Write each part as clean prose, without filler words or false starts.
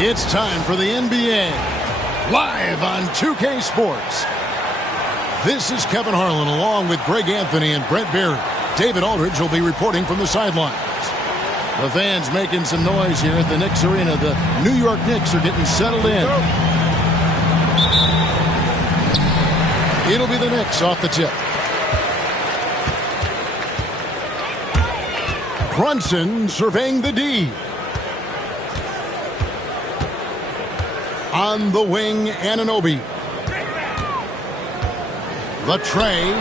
It's time for the NBA, live on 2K Sports. This is Kevin Harlan along with Greg Anthony and Brent Barry. David Aldridge will be reporting from the sidelines. The fans making some noise here at the Knicks Arena. The New York Knicks are getting settled in. It'll be the Knicks off the tip. Brunson surveying the D. On the wing, Anunoby. The tray.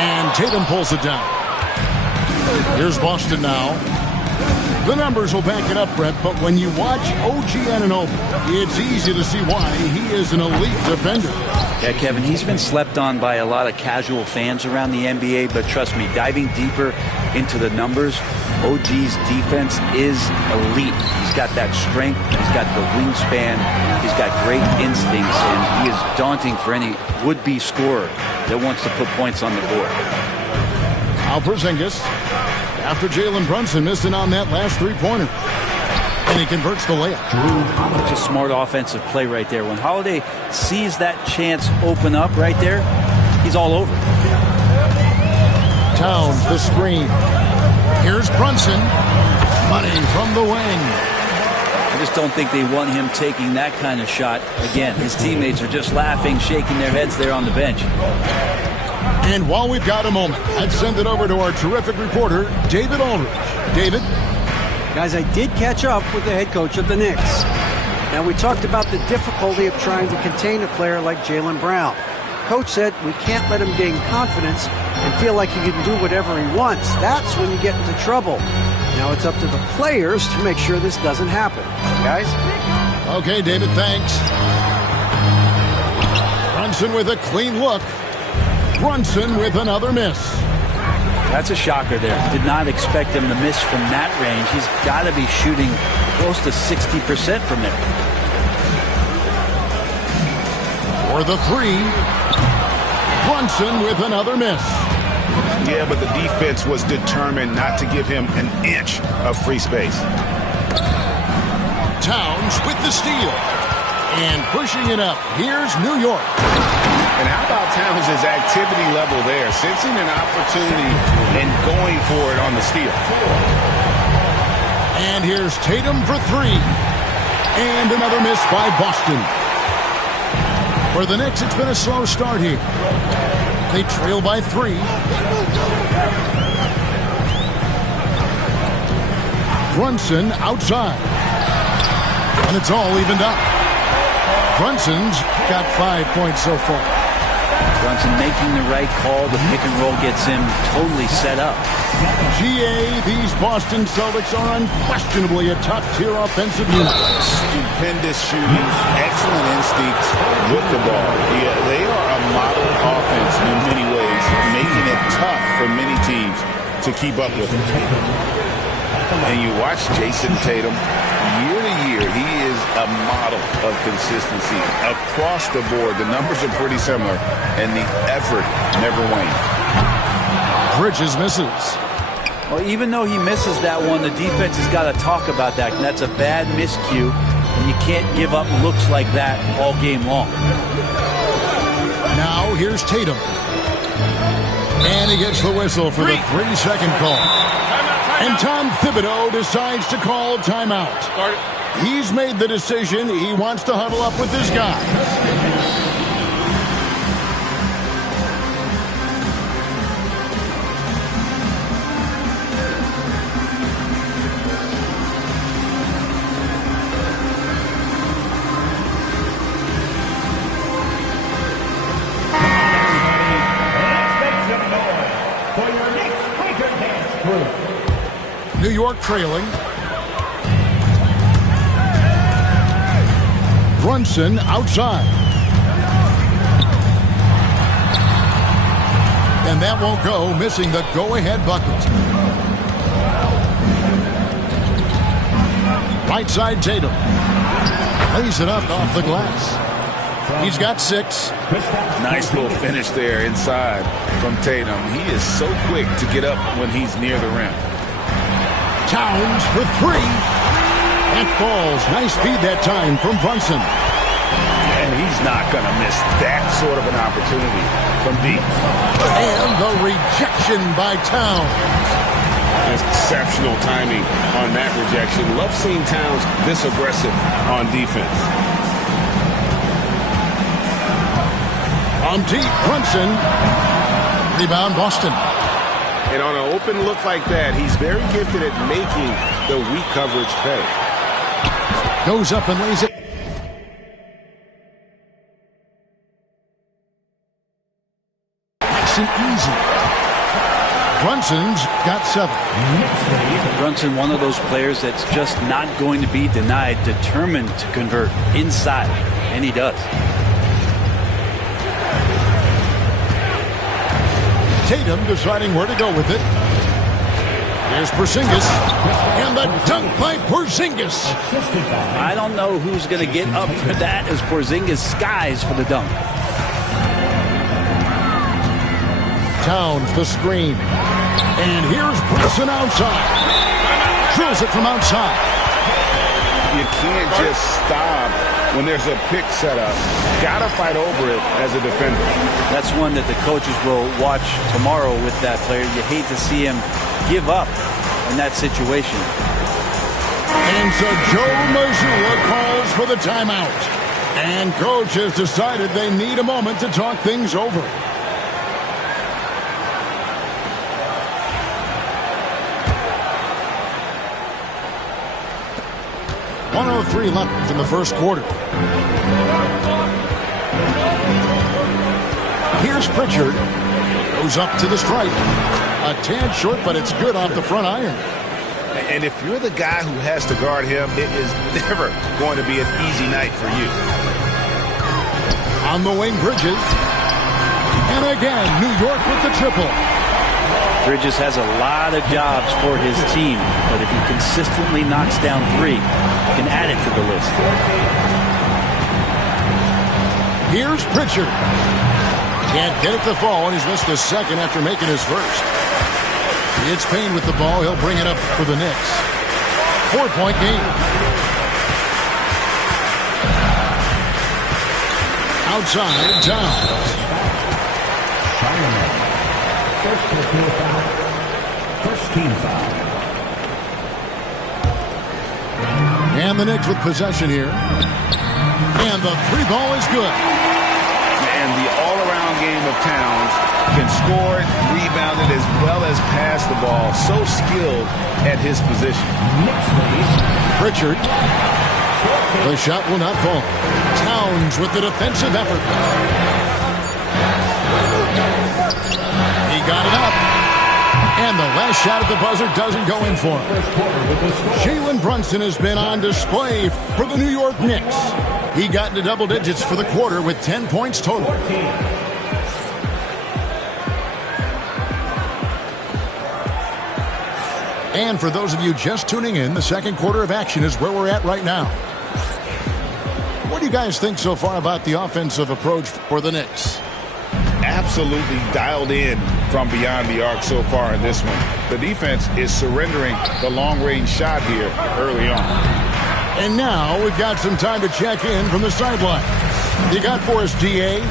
And Tatum pulls it down. Here's Boston now. The numbers will back it up, Brett, but when you watch OG Anunoby, it's easy to see why he is an elite defender. Yeah, Kevin, he's been slept on by a lot of casual fans around the NBA, but trust me, diving deeper into the numbers, OG's defense is elite. He's got that strength, he's got the wingspan, he's got great instincts, and he is daunting for any would-be scorer that wants to put points on the board. Now Porzingis, after Jalen Brunson missing on that last three-pointer. And he converts the layup. It's a smart offensive play right there. When Holiday sees that chance open up right there, he's all over. Towns, the screen. Here's Brunson. Money from the wing. I just don't think they want him taking that kind of shot. Again, his teammates are just laughing, shaking their heads there on the bench. And while we've got a moment, let's send it over to our terrific reporter, David Aldridge. David? Guys, I did catch up with the head coach of the Knicks. Now, we talked about the difficulty of trying to contain a player like Jaylen Brown. Coach said we can't let him gain confidence and feel like he can do whatever he wants. That's when you get into trouble. Now it's up to the players to make sure this doesn't happen. Guys? Okay, David, thanks. Brunson with a clean look. Brunson with another miss. That's a shocker there. Did not expect him to miss from that range. He's got to be shooting close to 60% from there. For the three. Brunson with another miss. Yeah, but the defense was determined not to give him an inch of free space. Towns with the steal. And pushing it up. Here's New York. And how about Towns' activity level there? Sensing an opportunity and going for it on the steal. And here's Tatum for three. And another miss by Boston. For the Knicks, it's been a slow start here. They trail by three. Brunson outside. And it's all evened up. Brunson's got 5 points so far. Brunson making the right call. The pick and roll gets him totally set up. GA, these Boston Celtics are unquestionably a top-tier offensive unit. Stupendous shooting, excellent instincts with the ball. Yeah, they are a model offense in many ways, making it tough for many teams to keep up with them. And you watch Jason Tatum, year to year, he is a model of consistency across the board. The numbers are pretty similar, and the effort never wanes. Bridges misses. Well, even though he misses that one, the defense has got to talk about that. And that's a bad miscue, and you can't give up looks like that all game long. Now here's Tatum. And he gets the whistle for the 3-second call. And Tom Thibodeau decides to call timeout. He's made the decision. He wants to huddle up with his guys. New York trailing. Brunson outside. And that won't go, missing the go-ahead bucket. Right side Tatum. Lays it up off the glass. He's got 6. Nice little finish there inside from Tatum. He is so quick to get up when he's near the rim. Towns for 3. It falls. Nice feed that time from Brunson. And he's not going to miss that sort of an opportunity from deep. And the rejection by Towns. Exceptional timing on that rejection. Love seeing Towns this aggressive on defense. On deep, Brunson. Rebound, Boston. And on an open look like that, he's very gifted at making the weak coverage pay. Goes up and lays it. Nice and easy. Brunson's got 7. Brunson, one of those players that's just not going to be denied, determined to convert inside, and he does. Tatum deciding where to go with it. Here's Porzingis, and the dunk by Porzingis. I don't know who's going to get up for that as Porzingis skies for the dunk. Towns the screen. And here's Brunson outside. Drills it from outside. You can't just stop when there's a pick set up. Got to fight over it as a defender. That's one that the coaches will watch tomorrow with that player. You hate to see him give up in that situation. And so Joe Mazzulla calls for the timeout. And coach has decided they need a moment to talk things over. .103 left in the first quarter. Here's Pritchard. Goes up to the stripe. A tad short, but it's good off the front iron. And if you're the guy who has to guard him, it is never going to be an easy night for you. On the wing, Bridges. And again, New York with the triple. Bridges has a lot of jobs for his team, but if he consistently knocks down 3, he can add it to the list. Here's Pritchard. Can't get it to fall, and he's missed the second after making his first. It's Payne with the ball. He'll bring it up for the Knicks. 4-point game. Outside, Towns. First team foul. And the Knicks with possession here. And the 3 ball is good. And the all-around game of Towns can score it, rebound it, as well as pass the ball. So skilled at his position. Pritchard. The shot will not fall. Towns with the defensive effort. He got it up. And the last shot at the buzzer doesn't go in for him. Jalen Brunson has been on display for the New York Knicks. He got into double digits for the quarter with 10 points total. And for those of you just tuning in, the second quarter of action is where we're at right now. What do you guys think so far about the offensive approach for the Knicks? Absolutely dialed in from beyond the arc so far in this one. The defense is surrendering the long-range shot here early on. And now we've got some time to check in from the sideline. You got for us, D.A.?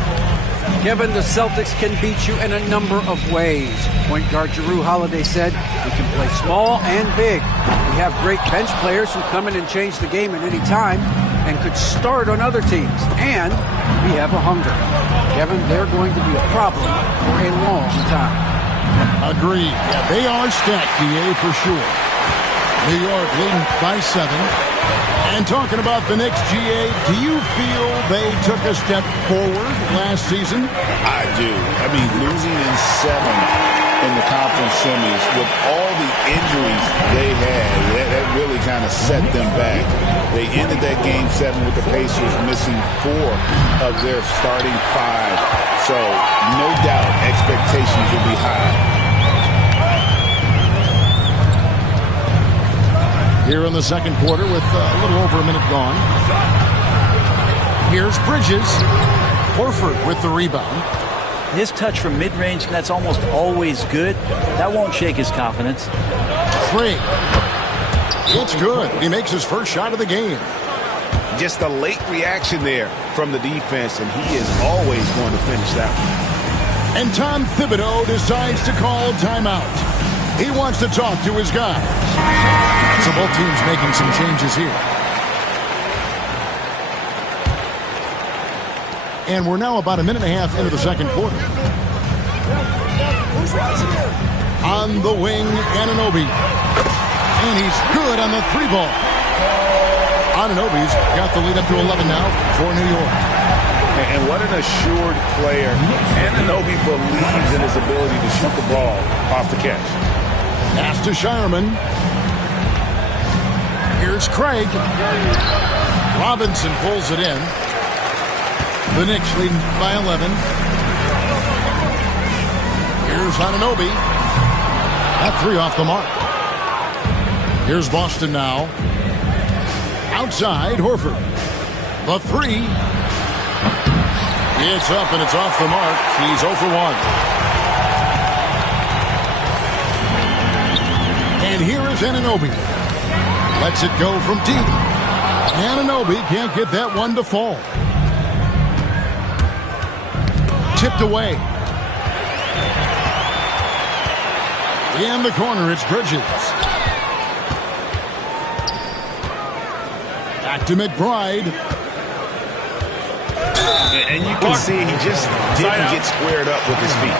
Kevin, the Celtics can beat you in a number of ways. Point guard Jrue Holiday said, we can play small and big. We have great bench players who come in and change the game at any time and could start on other teams. And we have a hunger. Kevin, they're going to be a problem for a long time. Agreed. Yeah, they are stacked, D.A., for sure. New York leading by 7. And talking about the Knicks, G.A., do you feel they took a step forward last season? I do. I mean, losing in 7 in the conference semis with all the injuries they had, that really kind of set them back. They ended that game 7 with the Pacers missing 4 of their starting 5. So, no doubt, expectations will be high. Here in the second quarter with a little over a minute gone. Here's Bridges. Horford with the rebound. His touch from mid-range, that's almost always good. That won't shake his confidence. 3. It's good. He makes his first shot of the game. Just a late reaction there from the defense, and he is always going to finish that one. And Tom Thibodeau decides to call timeout. He wants to talk to his guys. So both teams making some changes here. And we're now about a minute and a half into the second quarter. On the wing, Anunoby. And he's good on the three ball. Anunoby's got the lead up to 11 now for New York. And what an assured player. Anunoby believes in his ability to shoot the ball off the catch. Pass to Shireman. Here's Craig. Robinson pulls it in. The Knicks leading by 11. Here's Anunoby. That three off the mark. Here's Boston now. Outside, Horford. The three. It's up and it's off the mark. He's 0 for 1. And here is Anunoby. Lets it go from deep. Anunoby can't get that one to fall. Tipped away. In the corner, it's Bridges. Back to McBride. And you can see he just didn't get squared up with his feet.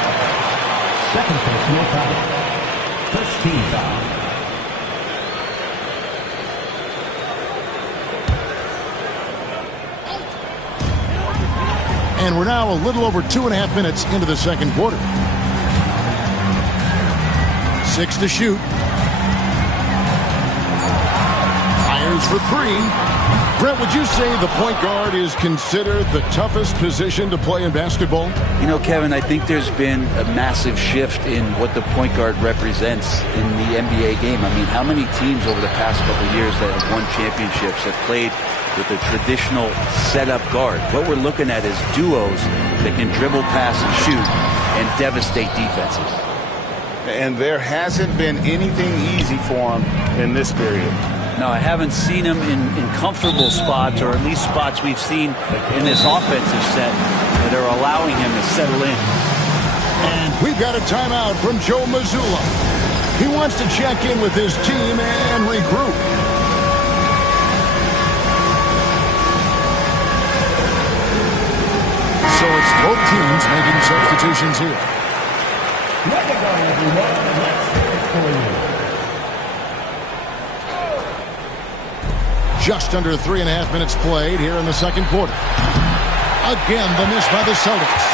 Second personal foul. First team foul. And we're now a little over 2.5 minutes into the second quarter. 6 to shoot. Fires for three. Brent, would you say the point guard is considered the toughest position to play in basketball? You know, Kevin, I think there's been a massive shift in what the point guard represents in the NBA game. I mean, how many teams over the past couple of years that have won championships have played with a traditional setup guard? What we're looking at is duos that can dribble, pass, and shoot and devastate defenses. And there hasn't been anything easy for him in this period. No, I haven't seen him in comfortable spots, or at least spots we've seen in this offensive set that are allowing him to settle in. And we've got a timeout from Joe Mazzulla. He wants to check in with his team and regroup. So it's both teams making substitutions here. Just under 3.5 minutes played here in the second quarter. Again, the miss by the Celtics.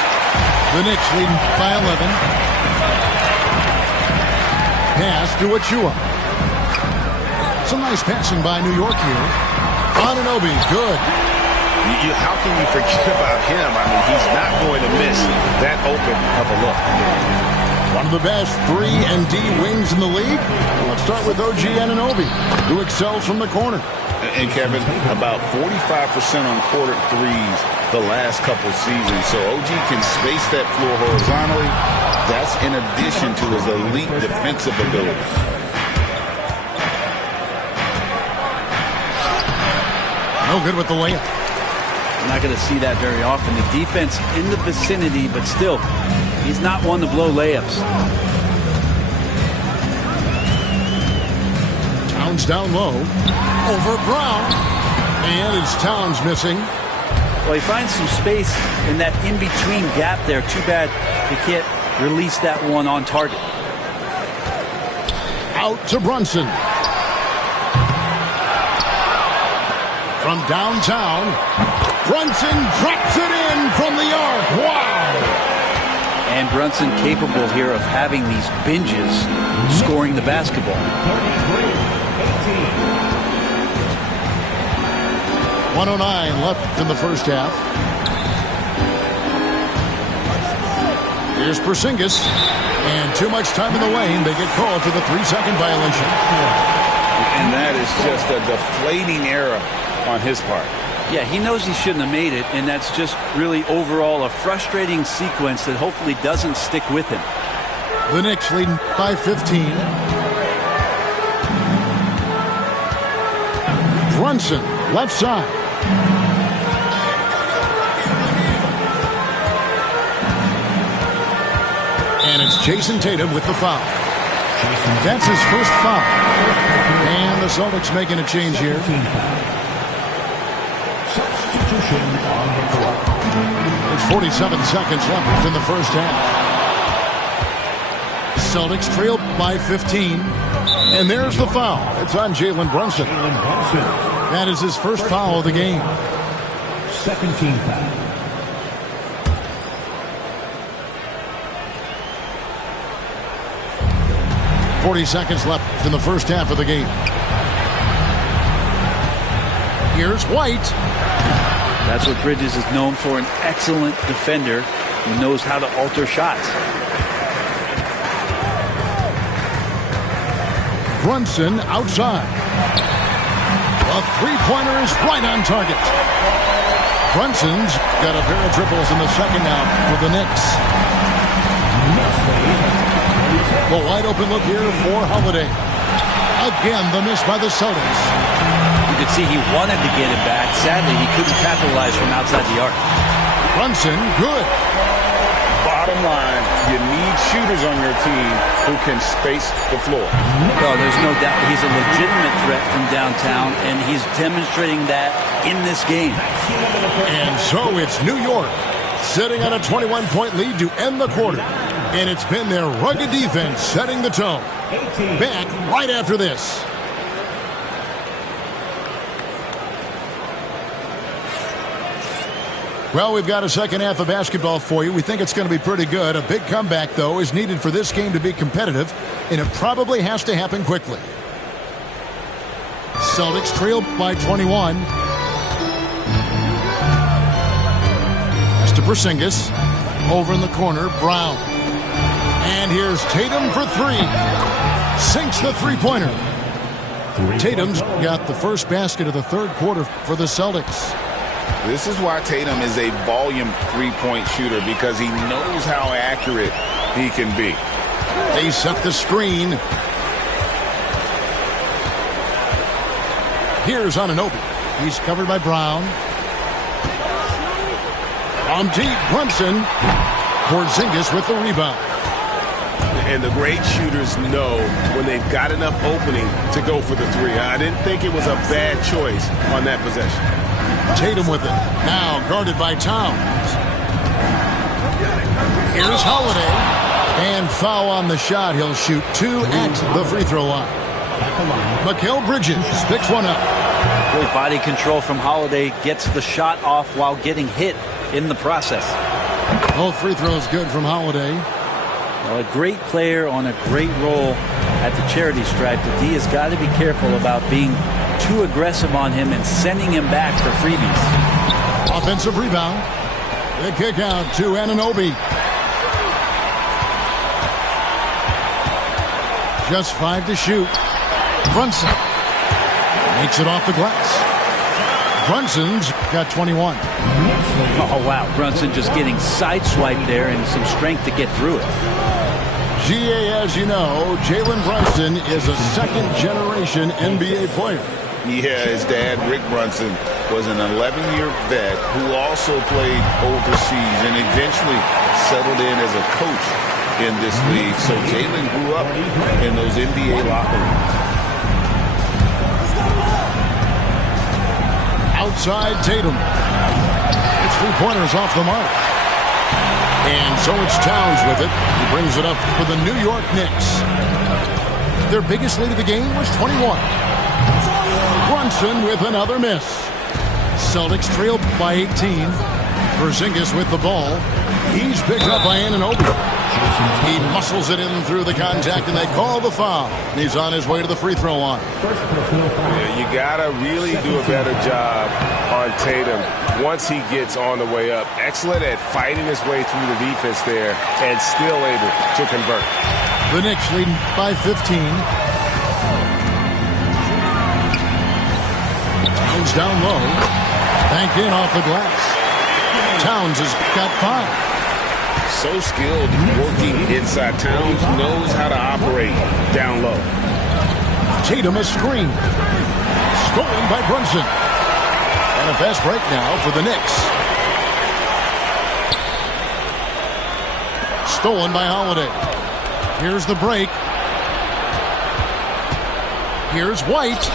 The Knicks leading by 11. Pass to Achua. Some nice passing by New York here. Anunoby, good. How can you forget about him? I mean, he's not going to miss that open of a look. One of the best 3 and D wings in the league. Let's start with OG Anunoby, who excels from the corner. And Kevin, about 45% on quarter threes the last couple seasons. So OG can space that floor horizontally. That's in addition to his elite defensive ability. No good with the layup. We're not going to see that very often. The defense in the vicinity, but still, he's not one to blow layups. Towns down low. Over Brown. And it's Towns missing. Well, he finds some space in that in-between gap there. Too bad he can't release that one on target. Out to Brunson. From downtown. Brunson drops it in from the arc. Wow! And Brunson capable here of having these binges scoring the basketball. 109 left in the first half. Here's Porzingis. And too much time in the lane. They get called for the 3-second violation. And that is just a deflating error on his part. Yeah, he knows he shouldn't have made it, and that's just really overall a frustrating sequence that hopefully doesn't stick with him. The Knicks leading by 15. Brunson, left side. And it's Jason Tatum with the foul. That's his first foul. And the Celtics making a change here. Substitution on the court. It's 47 seconds left in the first half. Celtics trail by 15. And there's the foul. It's on Jalen Brunson. That is his first foul of the game. Second team foul. 40 seconds left in the first half of the game. Here's White. That's what Bridges is known for, an excellent defender who knows how to alter shots. Brunson outside. A three-pointer is right on target. Brunson's got a pair of triples in the second half for the Knicks. The wide open look here for Holiday. Again, the miss by the Celtics. You could see he wanted to get it back. Sadly, he couldn't capitalize from outside the arc. Brunson, good. Bottom line, you need shooters on your team who can space the floor. Well, there's no doubt he's a legitimate threat from downtown, and he's demonstrating that in this game. And so it's New York sitting on a 21-point lead to end the quarter. And it's been their rugged defense setting the tone. Back right after this. Well, we've got a second half of basketball for you. We think it's going to be pretty good. A big comeback, though, is needed for this game to be competitive, and it probably has to happen quickly. Celtics trail by 21. Pass to Porzingis. Over in the corner, Brown. And here's Tatum for three. Sinks the three-pointer. Tatum's got the first basket of the third quarter for the Celtics. This is why Tatum is a volume three-point shooter, because he knows how accurate he can be. They set the screen. Here's Anunoby. He's covered by Brown. From deep, Brunson. Porzingis with the rebound. And the great shooters know when they've got enough opening to go for the three. I didn't think it was a bad choice on that possession. Tatum with it. Now guarded by Towns. Here's Holiday. And foul on the shot. He'll shoot two at the free throw line. Mikal Bridges picks one up. Great body control from Holiday. Gets the shot off while getting hit in the process. Both free throws good from Holiday. Well, a great player on a great role at the charity stripe. The D has got to be careful about being too aggressive on him and sending him back for freebies. Offensive rebound. The kick out to Anunoby. Just 5 to shoot. Brunson makes it off the glass. Brunson's got 21. Oh, wow. Brunson just getting sideswiped there and some strength to get through it. GA, as you know, Jalen Brunson is a second-generation NBA player. Yeah, his dad, Rick Brunson, was an 11-year vet who also played overseas and eventually settled in as a coach in this league. So Jalen grew up in those NBA locker rooms. Outside Tatum. It's three-pointers off the mark. And so it's Towns with it. He brings it up for the New York Knicks. Their biggest lead of the game was 21. Brunson with another miss. Celtics trailed by 18. Porzingis with the ball. He's picked up by Anunoby. He muscles it in through the contact, and they call the foul. And he's on his way to the free throw line. Yeah, you got to really do a better job on Tatum once he gets on the way up. Excellent at fighting his way through the defense there and still able to convert. The Knicks leading by 15. Towns down low. Banked in off the glass. Towns has got 5. So skilled working inside. Towns knows how to operate down low. Tatum a screen. Stolen by Brunson. And a fast break now for the Knicks. Stolen by Holiday. Here's the break. Here's White.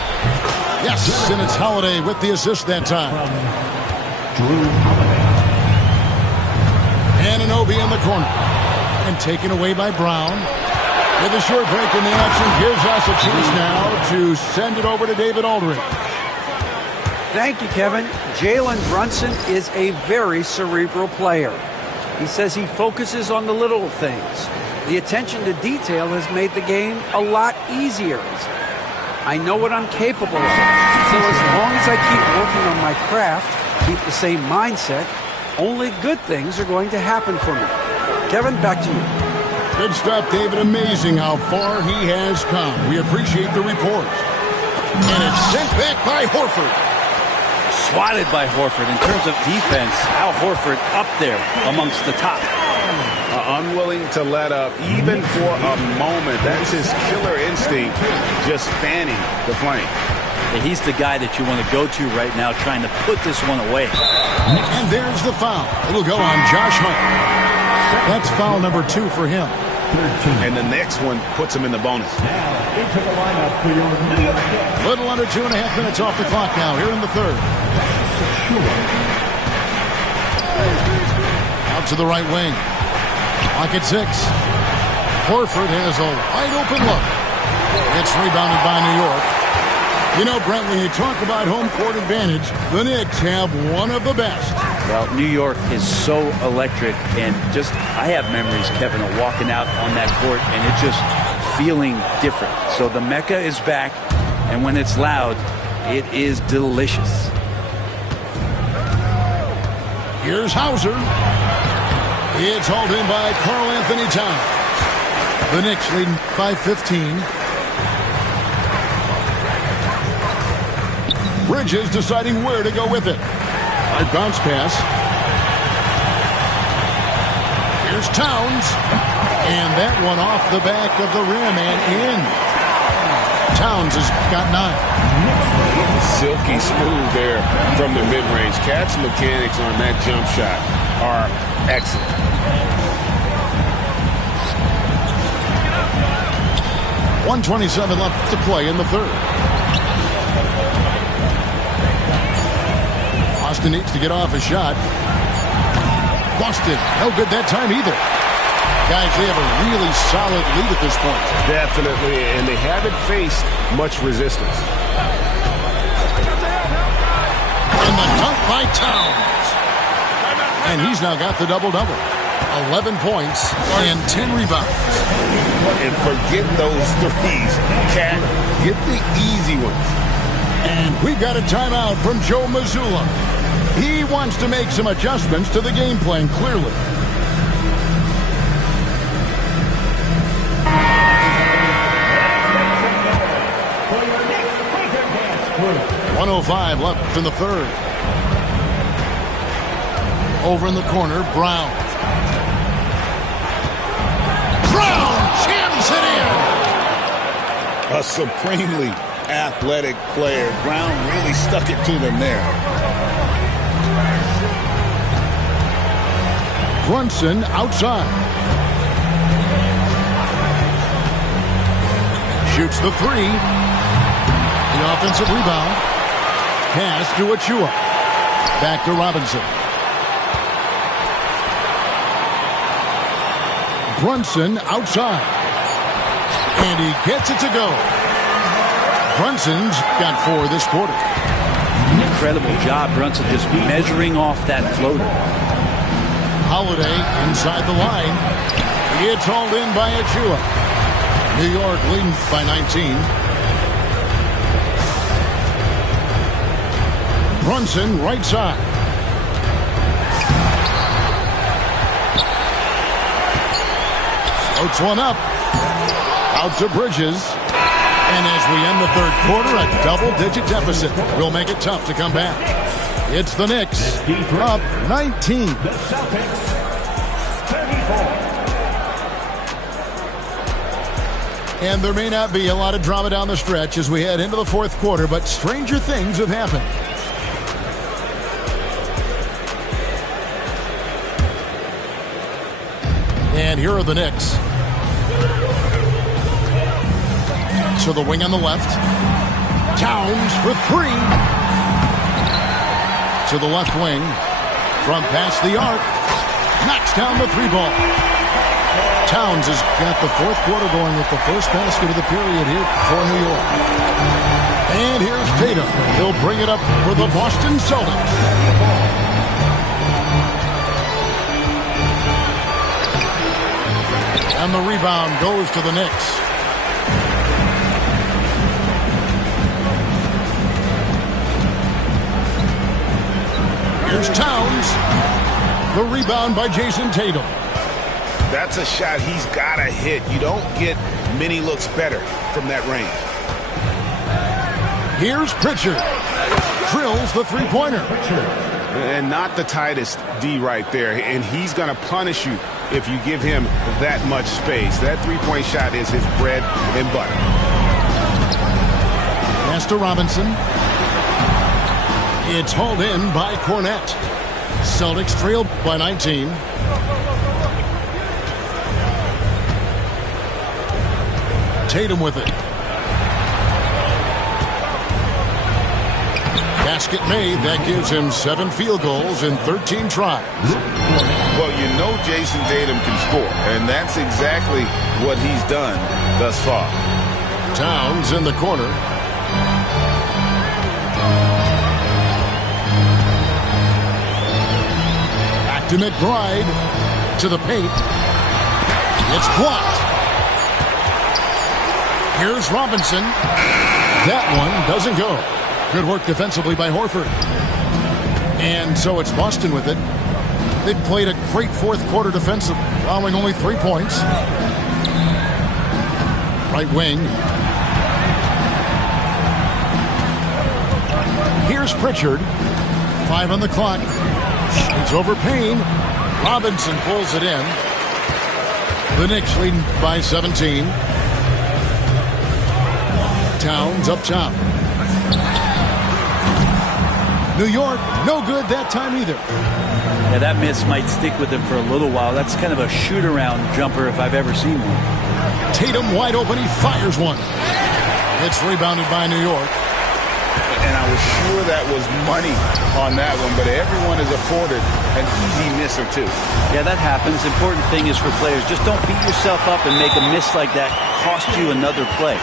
Yes, and it's Holiday with the assist that time. Anunoby in the corner. And taken away by Brown. With a short break in the action, gives us a chance now to send it over to David Aldridge. Thank you, Kevin. Jalen Brunson is a very cerebral player. He says he focuses on the little things. The attention to detail has made the game a lot easier. I know what I'm capable of. So as long as I keep working on my craft, keep the same mindset, only good things are going to happen for me. Kevin, back to you. Good stuff, David. Amazing how far he has come. We appreciate the report. And it's sent back by Horford. Swatted by Horford. In terms of defense, Al Horford up there amongst the top. Unwilling to let up, even for a moment. That's his killer instinct, just fanning the flank. Yeah, he's the guy that you want to go to right now, trying to put this one away. And there's the foul. It'll go on Josh Hart. That's foul number 2 for him. 13. And the next one puts him in the bonus. Now into the lineup for your New York Knicks. Little under 2.5 minutes off the clock now here in the third. Out to the right wing. Clock at 6. Horford has a wide open look. It's rebounded by New York. You know, Brent, when you talk about home court advantage, the Knicks have one of the best. Well, New York is so electric, and just, I have memories, Kevin, of walking out on that court and it just feeling different. So the Mecca is back, and when it's loud, it is delicious. Here's Hauser. It's hauled in by Karl Anthony Towns. The Knicks leading by 15. Bridges deciding where to go with it. A bounce pass. Here's Towns. And that one off the back of the rim and in. Towns has got 9. Silky smooth there from the mid-range. Catch mechanics on that jump shot are excellent. .127 left to play in the third. Austin needs to get off a shot. Busted. No good that time either. Guys, they have a really solid lead at this point. Definitely, and they haven't faced much resistance. And the dunk by Towns. And he's now got the double-double. 11 points and 10 rebounds. And forget those threes. Cat, get the easy ones. And we've got a timeout from Joe Mazzulla. He wants to make some adjustments to the game plan, clearly. For your next Breaker Dance group. 1:05 left in the third. Over in the corner, Brown. Brown jams it in. A supremely athletic player. Brown really stuck it to them there. Brunson outside. Shoots the 3. The offensive rebound. Pass to Achua. Back to Robinson. Brunson outside. And he gets it to go. Brunson's got 4 this quarter. Incredible job, Brunson, just measuring off that floater. Holiday inside the line. It's hauled in by Achua. New York leading by 19. Brunson right side. Floats one up. Out to Bridges. And as we end the third quarter, a double-digit deficit will make it tough to come back. It's the Knicks up 19. The Celtics, 34. And there may not be a lot of drama down the stretch as we head into the fourth quarter, but stranger things have happened. And here are the Knicks. To the wing on the left. Towns for three. To the left wing. From past the arc. Knocks down the three ball. Towns has got the fourth quarter going with the first basket of the period here for New York. And here's Tatum. He'll bring it up for the Boston Celtics. And the rebound goes to the Knicks. Here's Towns. The rebound by Jason Tatum. That's a shot he's got to hit. You don't get many looks better from that range. Here's Pritchard. Drills the three-pointer. And not the tightest D right there. And he's going to punish you if you give him that much space. That three-point shot is his bread and butter. Pass to Robinson. It's hauled in by Cornette. Celtics trail by 19. Tatum with it. Basket made. That gives him 7 field goals in 13 tries. Well, you know Jason Tatum can score, and that's exactly what he's done thus far. Towns in the corner. Back to McBride. To the paint. It's blocked. Here's Robinson. That one doesn't go. Good work defensively by Horford. And so it's Boston with it. They've played a great fourth quarter defensive, allowing only 3 points. Right wing. Here's Pritchard. 5 on the clock. It's over Payne. Robinson pulls it in. The Knicks leading by 17. Towns up top. New York, no good that time either. Yeah, that miss might stick with him for a little while. That's kind of a shoot-around jumper if I've ever seen one. Tatum wide open, he fires one. It's rebounded by New York. And I was sure that was money on that one, but everyone is afforded an easy miss or two. Yeah, that happens. Important thing is for players, just don't beat yourself up and make a miss like that cost you another play.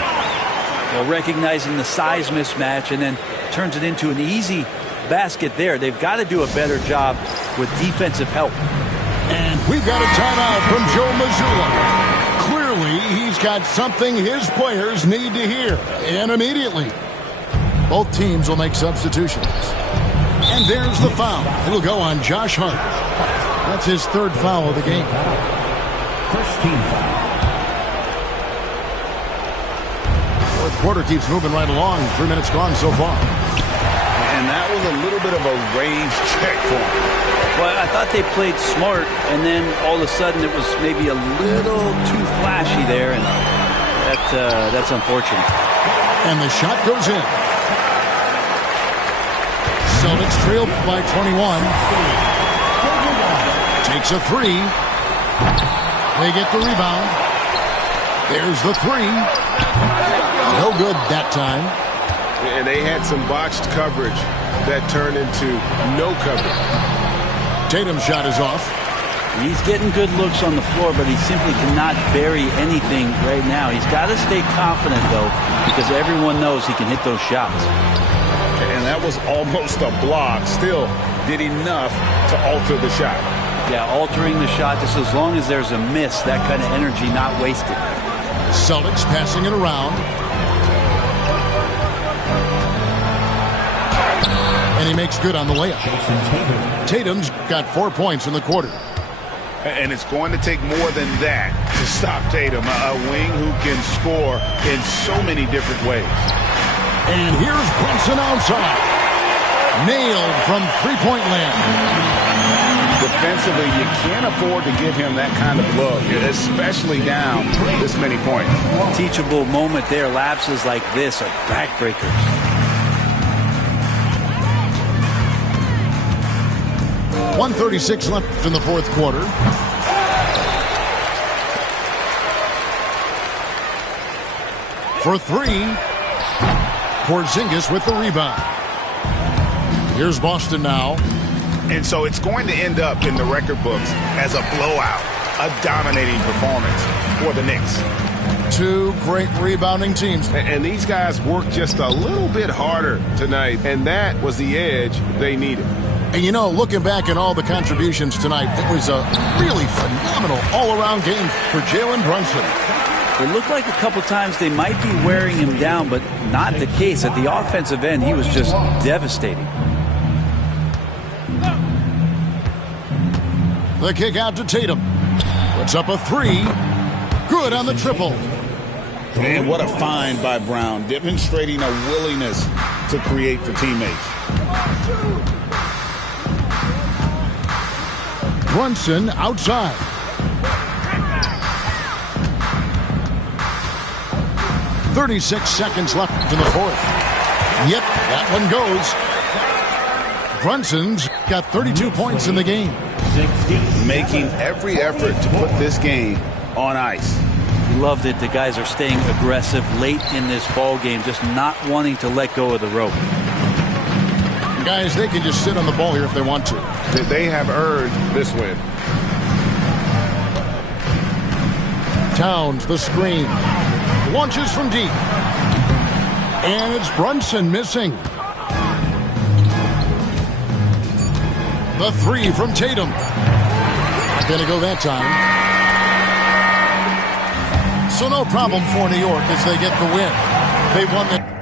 Well, recognizing the size mismatch and then turns it into an easy basket there. They've got to do a better job with defensive help. And we've got a timeout from Joe Mazzulla. Clearly, he's got something his players need to hear, and immediately. Both teams will make substitutions. And there's the foul. It'll go on Josh Hart. That's his 3rd foul of the game. First team foul. Fourth quarter keeps moving right along. 3 minutes gone so far. And that was a little bit of a range check for him. Well, I thought they played smart, and then all of a sudden it was maybe a little too flashy there, and that's unfortunate. And the shot goes in. Celtics trail by 21. Takes a 3. They get the rebound. There's the 3. No good that time. And they had some botched coverage that turned into no coverage. Tatum's shot is off. He's getting good looks on the floor, but he simply cannot bury anything right now. He's got to stay confident, though, because everyone knows he can hit those shots. And that was almost a block. Still did enough to alter the shot. Yeah, altering the shot, just as long as there's a miss, that kind of energy not wasted. Celtics passing it around. And he makes good on the layup. Tatum's got 4 points in the quarter. And it's going to take more than that to stop Tatum, a wing who can score in so many different ways. And here's Brunson outside. Nailed from three-point land. Defensively, you can't afford to give him that kind of look, especially down this many points. Teachable moment there. Lapses like this are backbreakers. .136 left in the fourth quarter. For three, Porzingis with the rebound. Here's Boston now. And so it's going to end up in the record books as a blowout, a dominating performance for the Knicks. Two great rebounding teams. And these guys worked just a little bit harder tonight, and that was the edge they needed. And you know, looking back at all the contributions tonight, it was a really phenomenal all-around game for Jalen Brunson. It looked like a couple times they might be wearing him down, but not the case. At the offensive end, he was just devastating. The kick out to Tatum. Puts up a three. Good on the triple. And what a find by Brown, demonstrating a willingness to create for teammates. Brunson outside. .36 seconds left in the fourth. Yep, that one goes. Brunson's got 32 points in the game. Making every effort to put this game on ice. Loved it. The guys are staying aggressive late in this ball game, just not wanting to let go of the rope. Guys, they can just sit on the ball here if they want to. They have earned this win. Towns, the screen. Launches from deep. And it's Brunson missing. The three from Tatum. Not going to go that time. So no problem for New York as they get the win. They've won the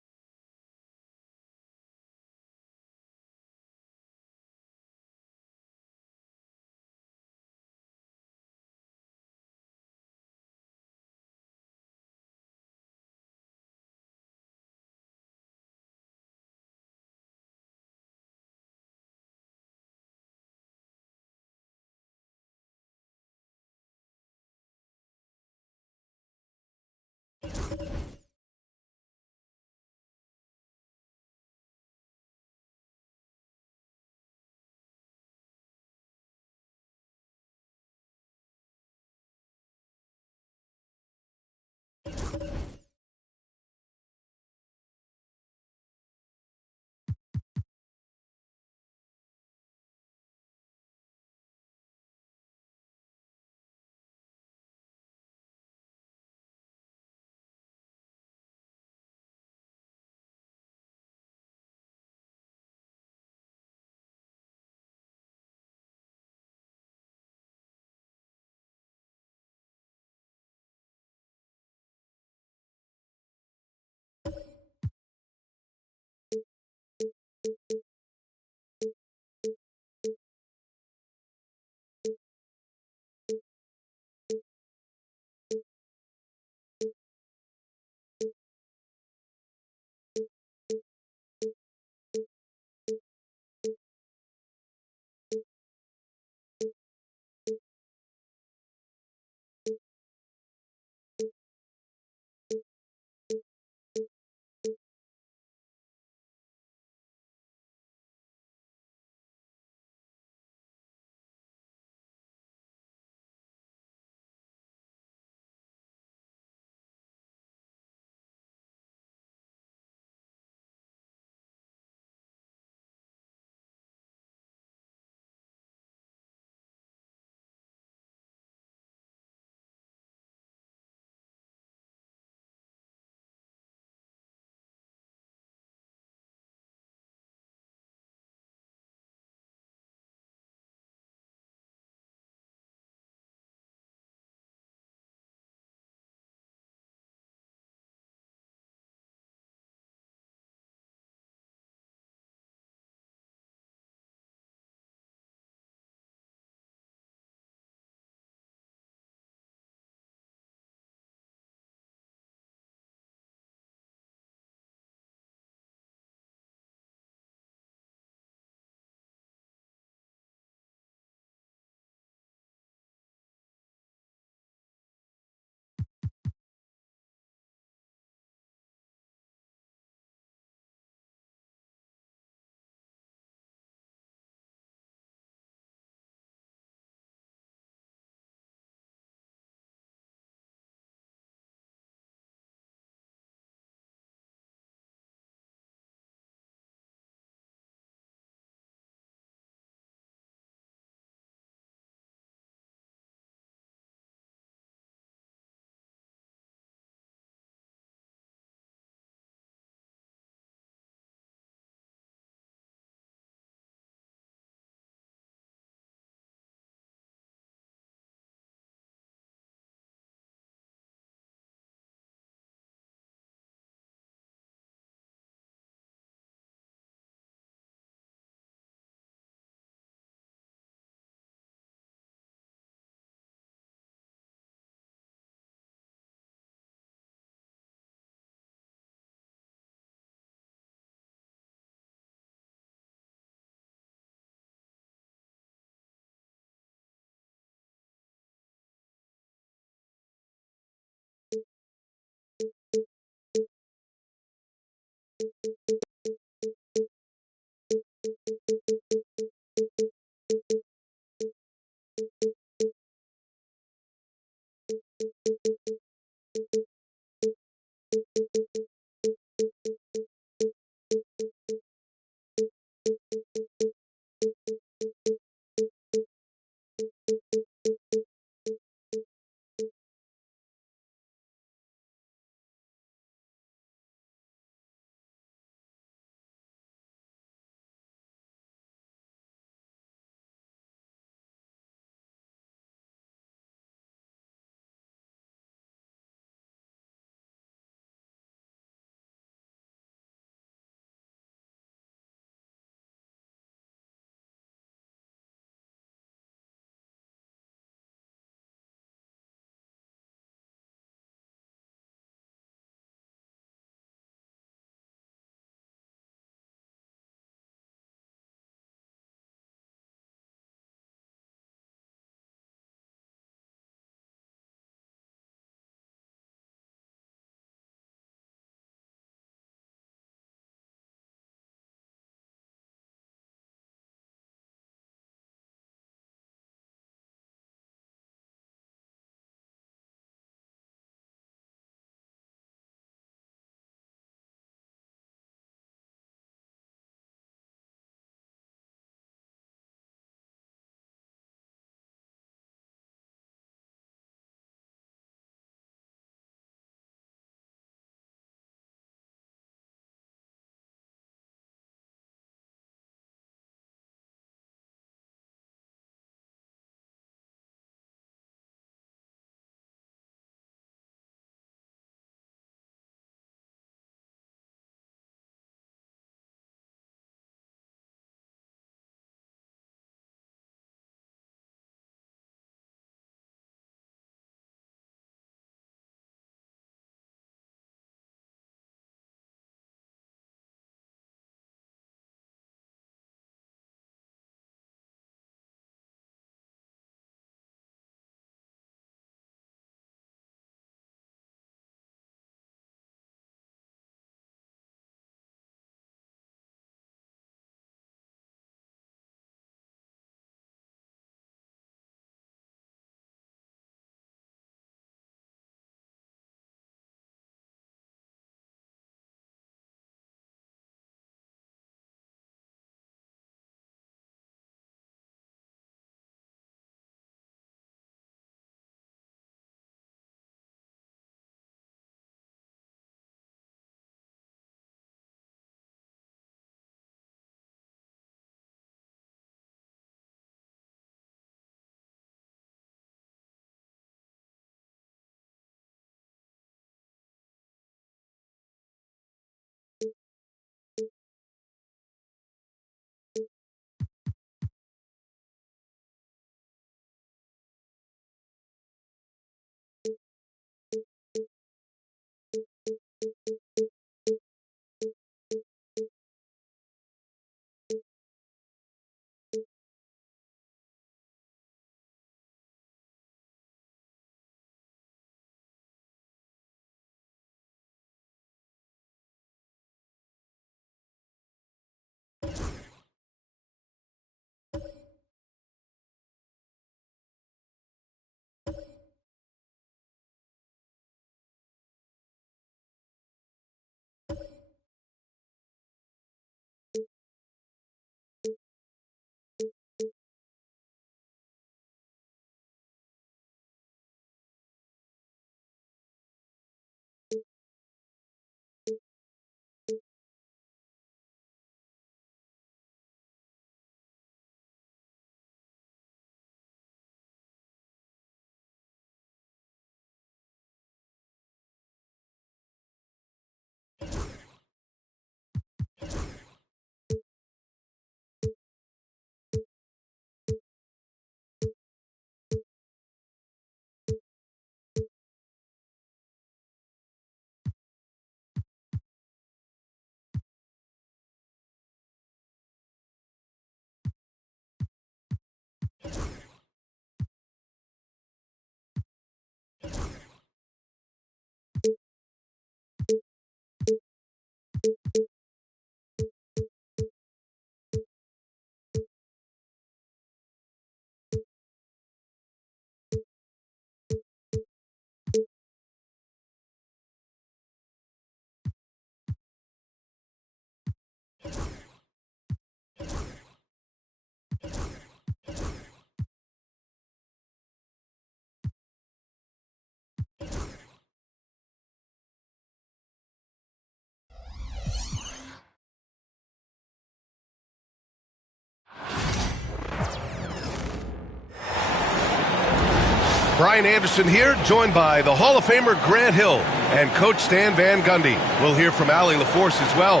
Brian Anderson here, joined by the Hall of Famer Grant Hill and Coach Stan Van Gundy. We'll hear from Allie LaForce as well.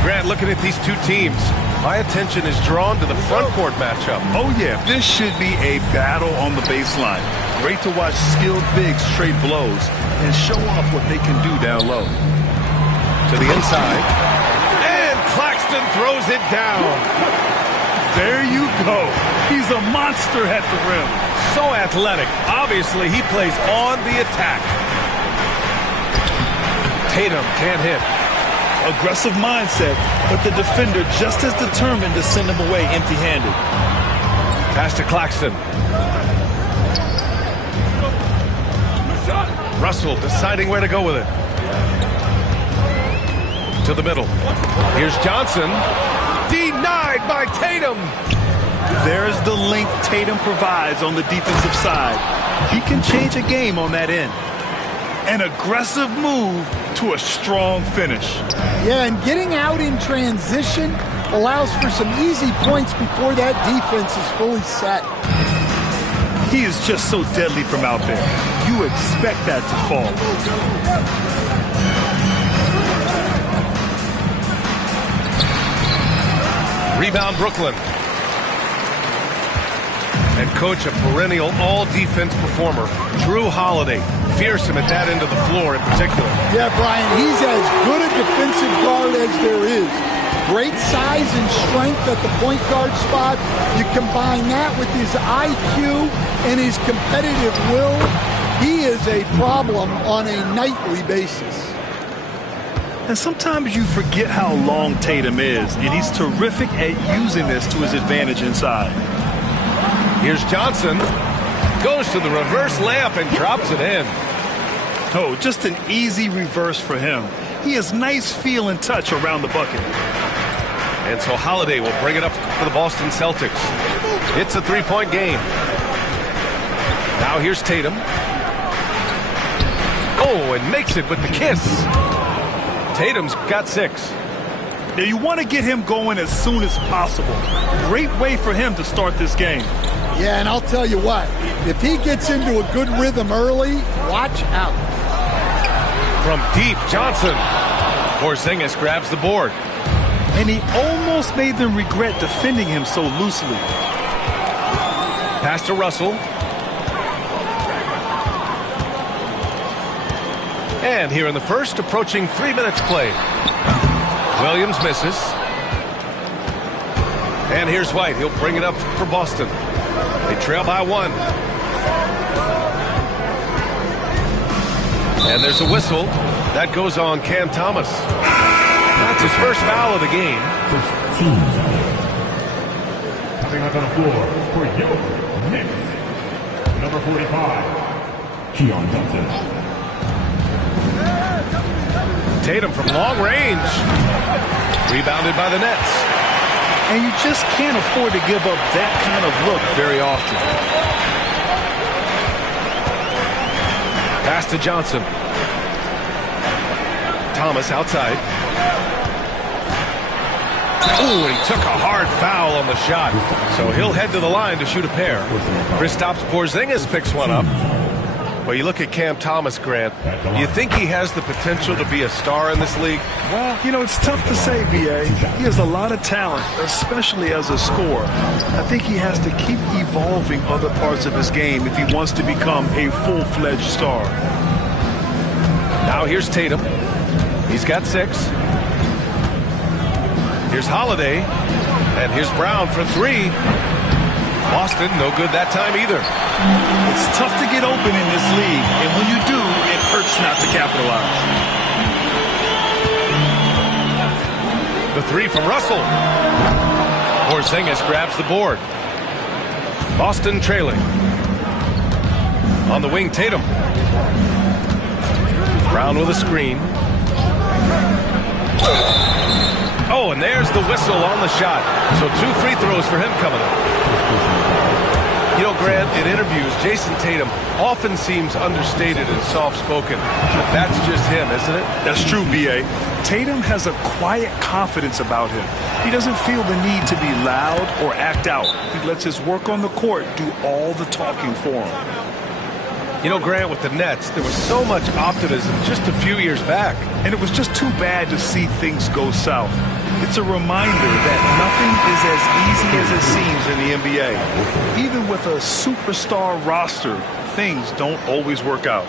Grant, looking at these two teams, my attention is drawn to the front court matchup. Oh, yeah, this should be a battle on the baseline. Great to watch skilled bigs trade blows and show off what they can do down low. To the inside, and Claxton throws it down. There you go. He's a monster at the rim. So athletic. Obviously, he plays on the attack. Tatum can't hit. Aggressive mindset, but the defender just as determined to send him away empty-handed. Pass to Claxton. Russell deciding where to go with it. To the middle. Here's Johnson. Denied by Tatum. There's the length Tatum provides on the defensive side. He can change a game on that end. An aggressive move to a strong finish. Yeah, and getting out in transition allows for some easy points before that defense is fully set. He is just so deadly from out there. You expect that to fall. Rebound Brooklyn. And coach, a perennial all-defense performer, Drew Holiday. Fearsome at that end of the floor in particular. Yeah, Brian, he's as good a defensive guard as there is. Great size and strength at the point guard spot. You combine that with his IQ and his competitive will, he is a problem on a nightly basis. And sometimes you forget how long Tatum is, and he's terrific at using this to his advantage inside. Here's Johnson. Goes to the reverse layup and drops it in. Oh, just an easy reverse for him. He has nice feel and touch around the bucket. And so Holiday will bring it up for the Boston Celtics. It's a three-point game. Now here's Tatum. Oh, and makes it with the kiss. Tatum's got 6. Now you want to get him going as soon as possible. Great way for him to start this game. Yeah, and I'll tell you what, if he gets into a good rhythm early, watch out. From deep, Johnson. Porzingis grabs the board. And he almost made them regret defending him so loosely. Pass to Russell. And here in the first, approaching 3 minutes played. Williams misses. And here's White. He'll bring it up for Boston. They trail by 1. And there's a whistle. That goes on Cam Thomas. That's his first foul of the game. First team. Coming up on the floor for your Knicks, number 45, Keon Johnson. Tatum from long range. Rebounded by the Nets. And you just can't afford to give up that kind of look very often. Pass to Johnson. Thomas outside. Ooh, he took a hard foul on the shot. So he'll head to the line to shoot a pair. Kristaps Porzingis picks one up. Well, you look at Cam Thomas, Grant. You think he has the potential to be a star in this league? Well, you know, it's tough to say, B.A. He has a lot of talent, especially as a scorer. I think he has to keep evolving other parts of his game if he wants to become a full-fledged star. Now here's Tatum. He's got 6. Here's Holiday. And here's Brown for 3. Boston, no good that time either. It's tough to get open in this league, and when you do, it hurts not to capitalize. The 3 from Russell. Porzingis grabs the board. Boston trailing. On the wing, Tatum. Brown with a screen. Oh, and there's the whistle on the shot. So 2 free throws for him coming up. You know, know, Grant, in interviews, Jason Tatum often seems understated and soft-spoken. But that's just him, isn't it? That's true, B.A. Tatum has a quiet confidence about him. He doesn't feel the need to be loud or act out. He lets his work on the court do all the talking for him. You know, Grant, with the Nets, there was so much optimism just a few years back. And it was just too bad to see things go south. It's a reminder that nothing is as easy as it seems in the NBA. Even with a superstar roster, things don't always work out.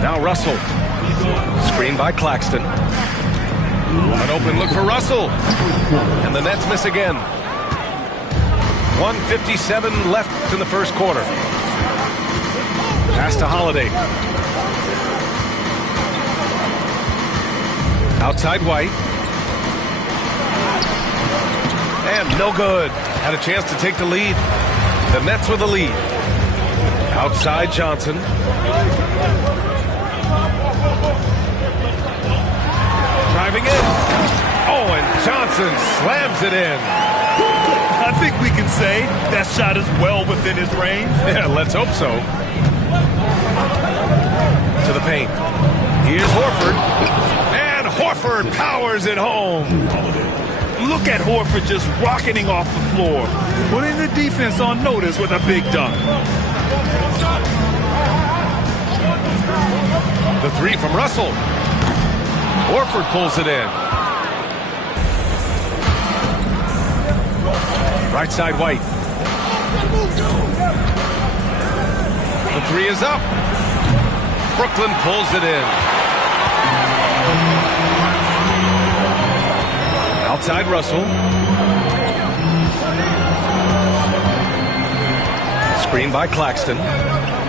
Now Russell. Screen by Claxton. An open look for Russell. And the Nets miss again. 1:57 left in the first quarter. Pass to Holiday. Outside White. And no good. Had a chance to take the lead. The Nets with the lead. Outside Johnson. Driving in. Oh, and Johnson slams it in. I think we can say that shot is well within his range. Yeah, let's hope so. To the paint. Here's Horford. And Horford powers it home. Look at Horford just rocketing off the floor, putting the defense on notice with a big dunk. The three from Russell. Horford pulls it in. Right side White. The three is up. Brooklyn pulls it in. Outside Russell. Screen by Claxton.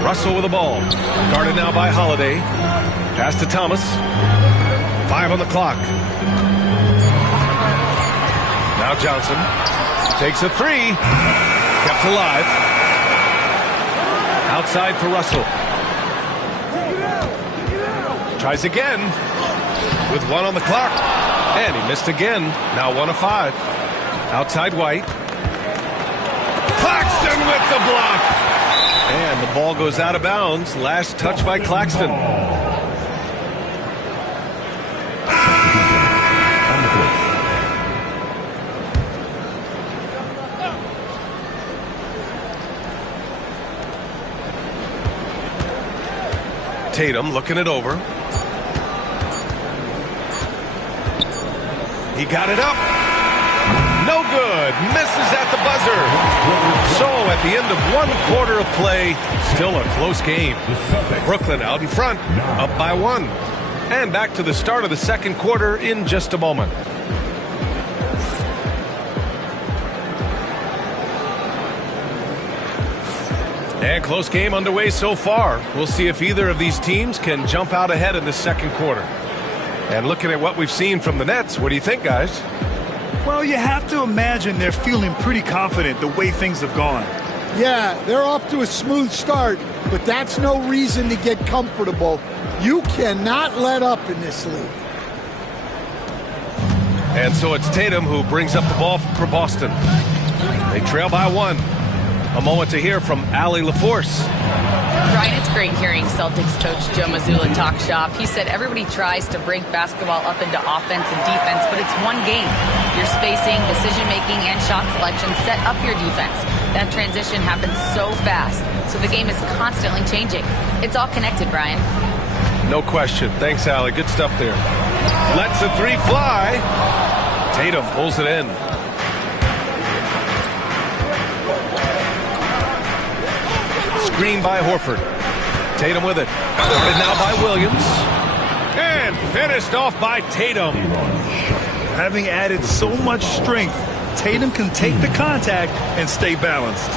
Russell with the ball. Guarded now by Holiday. Pass to Thomas. 5 on the clock. Now Johnson. Takes a three. Kept alive. Outside for Russell. Tries again. With 1 on the clock. And he missed again. Now 1 of 5. Outside White. Claxton with the block. And the ball goes out of bounds. Last touch by Claxton. Tatum looking it over. He got it up. No good. Misses at the buzzer. So at the end of 1 quarter of play, still a close game. Brooklyn out in front, up by 1. And back to the start of the second quarter in just a moment. And close game underway so far. We'll see if either of these teams can jump out ahead in the second quarter. And looking at what we've seen from the Nets, what do you think, guys? Well, you have to imagine they're feeling pretty confident the way things have gone. Yeah, they're off to a smooth start, but that's no reason to get comfortable. You cannot let up in this league. And so it's Tatum who brings up the ball for Boston. They trail by 1. A moment to hear from Allie LaForce. Brian, it's great hearing Celtics coach Joe Mazzulla talk shop. He said everybody tries to break basketball up into offense and defense, but it's one game. Your spacing, decision-making, and shot selection set up your defense. That transition happens so fast, so the game is constantly changing. It's all connected, Brian. No question. Thanks, Allie. Good stuff there. Lets the three fly. Tatum pulls it in. Screen by Horford. Tatum with it. Guarded now by Williams. And finished off by Tatum. Having added so much strength, Tatum can take the contact and stay balanced.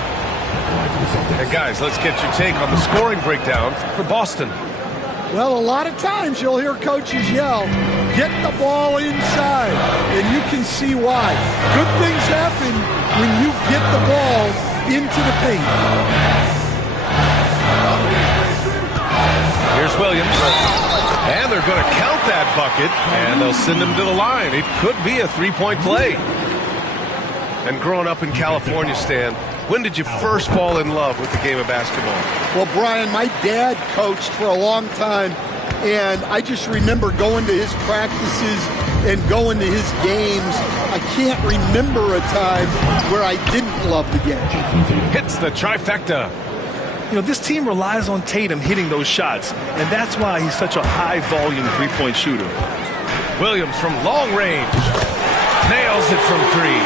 And guys, let's get your take on the scoring breakdown for Boston. Well, a lot of times you'll hear coaches yell, get the ball inside, and you can see why. Good things happen when you get the ball into the paint. Here's Williams. And they're going to count that bucket, and they'll send him to the line. It could be a three-point play. And growing up in California, Stan, when did you first fall in love with the game of basketball? Well, Brian, my dad coached for a long time, and I just remember going to his practices and going to his games. I can't remember a time where I didn't love the game. Hits the trifecta. You know, this team relies on Tatum hitting those shots, and that's why he's such a high-volume three-point shooter. Williams from long range. Nails it from three.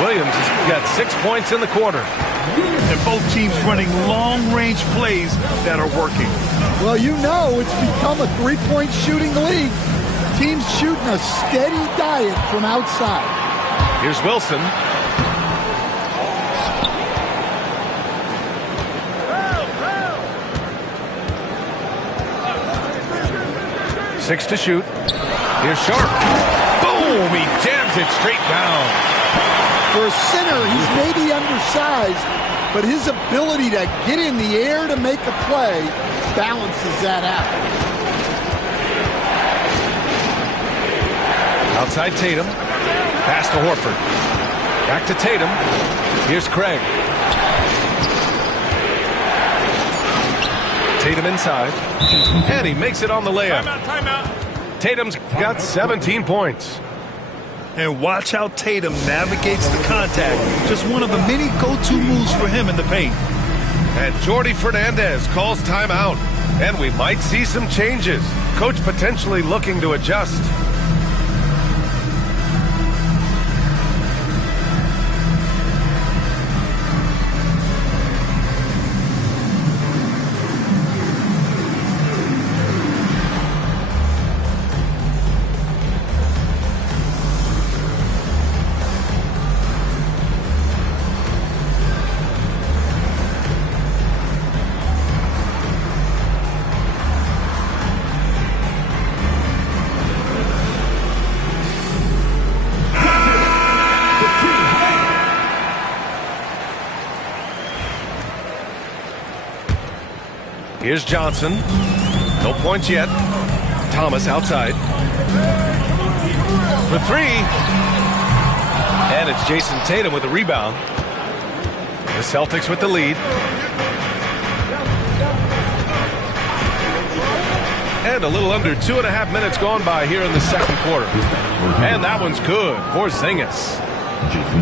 Williams has got 6 points in the quarter. And both teams running long-range plays that are working. Well, you know, it's become a three-point shooting league. Teams shooting a steady diet from outside. Here's Wilson. Six to shoot. Here's Sharp. Boom! He jams it straight down. For a center, he's maybe undersized, but his ability to get in the air to make a play balances that out. Outside Tatum. Pass to Horford. Back to Tatum. Here's Craig. Tatum inside. And he makes it on the layup. Timeout. Tatum's got 17 points. And watch how Tatum navigates the contact. Just one of the many go-to moves for him in the paint. And Jordi Fernandez calls timeout. And we might see some changes. Coach potentially looking to adjust. Here's Johnson. No points yet. Thomas outside. For three. And it's Jason Tatum with the rebound. The Celtics with the lead. And a little under 2.5 minutes gone by here in the second quarter. And that one's good. Porzingis.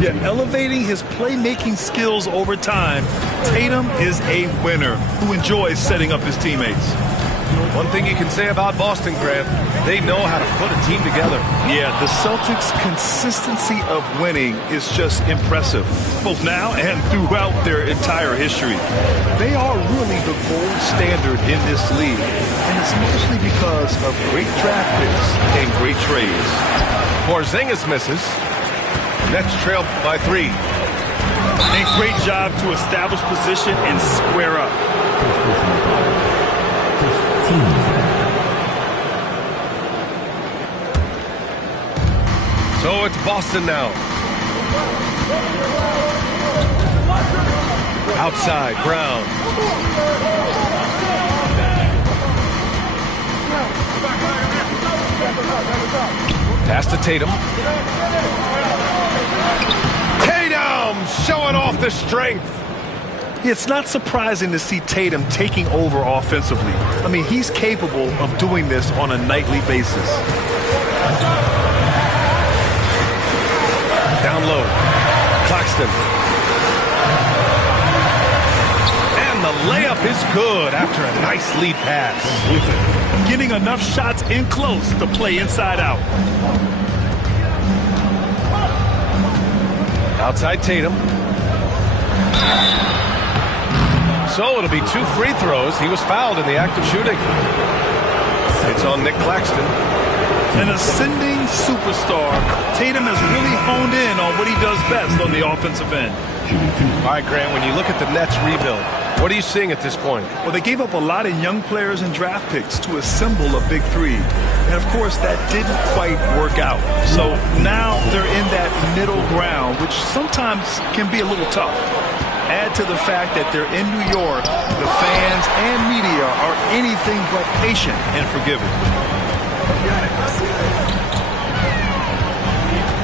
Yeah, elevating his playmaking skills over time, Tatum is a winner who enjoys setting up his teammates. One thing you can say about Boston, Grant, they know how to put a team together. Yeah, the Celtics' consistency of winning is just impressive, both now and throughout their entire history. They are really the gold standard in this league, and it's mostly because of great draft picks and great trades. Porzingis misses. Nets trail by 3. And great job to establish position and square up. So it's Boston now. Outside, Brown. Pass to Tatum. Tatum showing off the strength. It's not surprising to see Tatum taking over offensively. I mean, he's capable of doing this on a nightly basis. Down low. Claxton. And the layup is good after a nice lead pass. Getting enough shots in close to play inside out. Outside Tatum. So it'll be 2 free throws. He was fouled in the act of shooting. It's on Nick Claxton. An ascending superstar, Tatum has really honed in on what he does best on the offensive end. All right, Grant, when you look at the Nets rebuild, what are you seeing at this point? Well, they gave up a lot of young players and draft picks to assemble a big three. And, of course, that didn't quite work out. So now they're in that middle ground, which sometimes can be a little tough. Add to the fact that they're in New York, the fans and media are anything but patient and forgiving.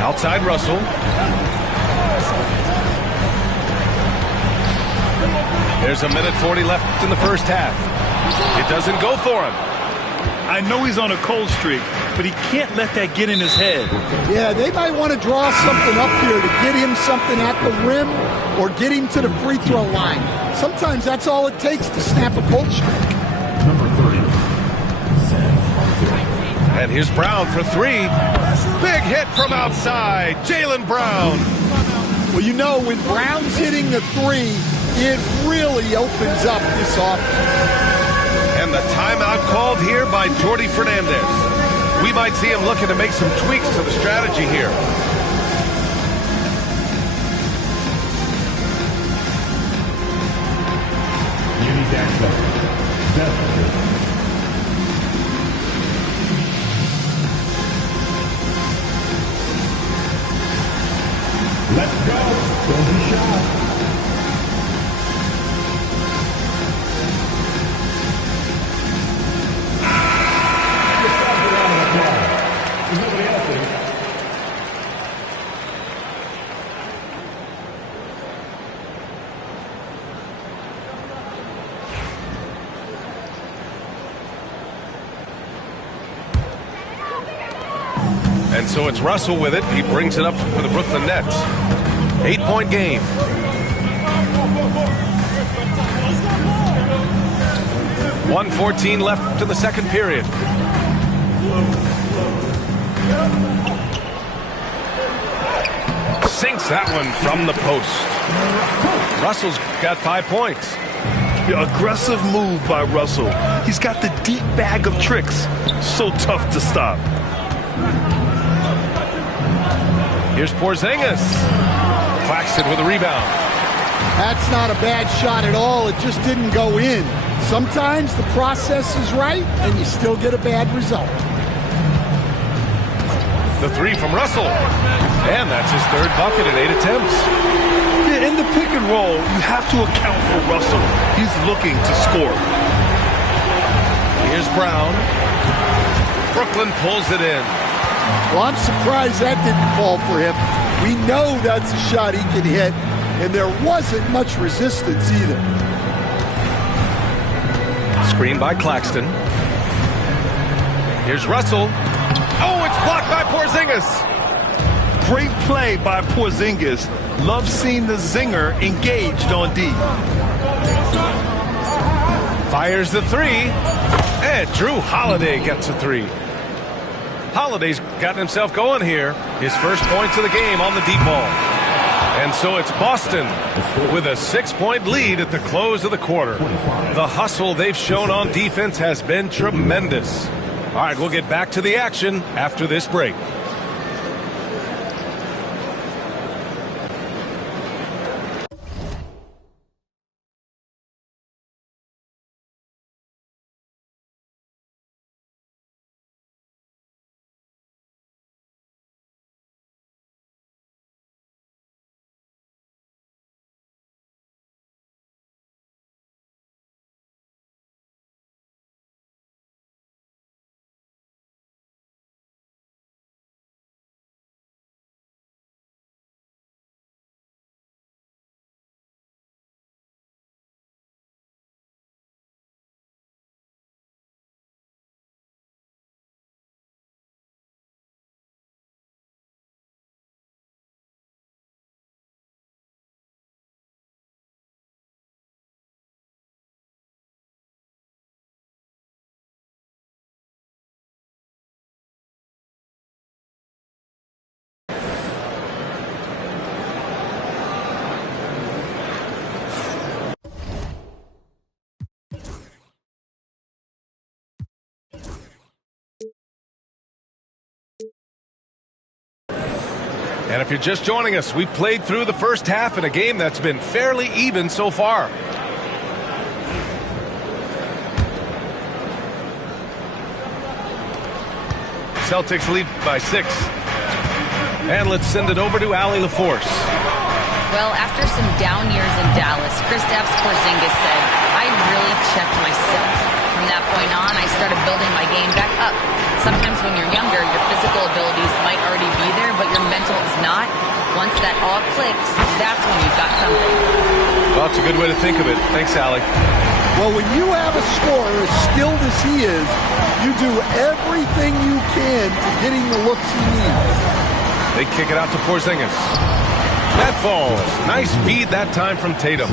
Outside Russell. There's 1:40 left in the first half. It doesn't go for him. I know he's on a cold streak, but he can't let that get in his head. Yeah, they might want to draw something up here to get him something at the rim or get him to the free throw line. Sometimes that's all it takes to snap a cold streak. Number 30. And here's Brown for three. Big hit from outside. Jaylen Brown. Well, you know, when Brown's hitting the three, it really opens up this offense. And the timeout called here by Jordi Fernandez. We might see him looking to make some tweaks to the strategy here. Let's go. Golden shot. And so it's Russell with it. He brings it up for the Brooklyn Nets. 8-point game. .114 left in the second period. Sinks that one from the post. Russell's got 5 points. Aggressive move by Russell. He's got the deep bag of tricks. So tough to stop. Here's Porzingis. Claxton with a rebound. That's not a bad shot at all. It just didn't go in. Sometimes the process is right, and you still get a bad result. The three from Russell. And that's his third bucket in 8 attempts. Yeah, in the pick and roll, you have to account for Russell. He's looking to score. Here's Brown. Brooklyn pulls it in. Well, I'm surprised that didn't fall for him. We know that's a shot he can hit, and there wasn't much resistance either. Screen by Claxton. Here's Russell. Oh, it's blocked by Porzingis. Great play by Porzingis. Love seeing the zinger engaged on D. Fires the three. And Drew Holiday gets a three. Holiday's gotten himself going here. His first points of the game on the deep ball. And so it's Boston with a 6-point lead at the close of the quarter. The hustle they've shown on defense has been tremendous. All right, we'll get back to the action after this break. And if you're just joining us, we played through the first half in a game that's been fairly even so far. Celtics lead by 6. And let's send it over to Allie LaForce. Well, after some down years in Dallas, Kristaps Porzingis said, I really checked myself. From that point on, I started building my game back up. Sometimes when you're younger, your physical abilities might already be there, but your mental is not. Once that all clicks, that's when you've got something. Well, it's a good way to think of it. Thanks, Allie. Well, when you have a scorer as skilled as he is, you do everything you can to get him the looks he needs. They kick it out to Porzingis. That falls. Nice feed that time from Tatum.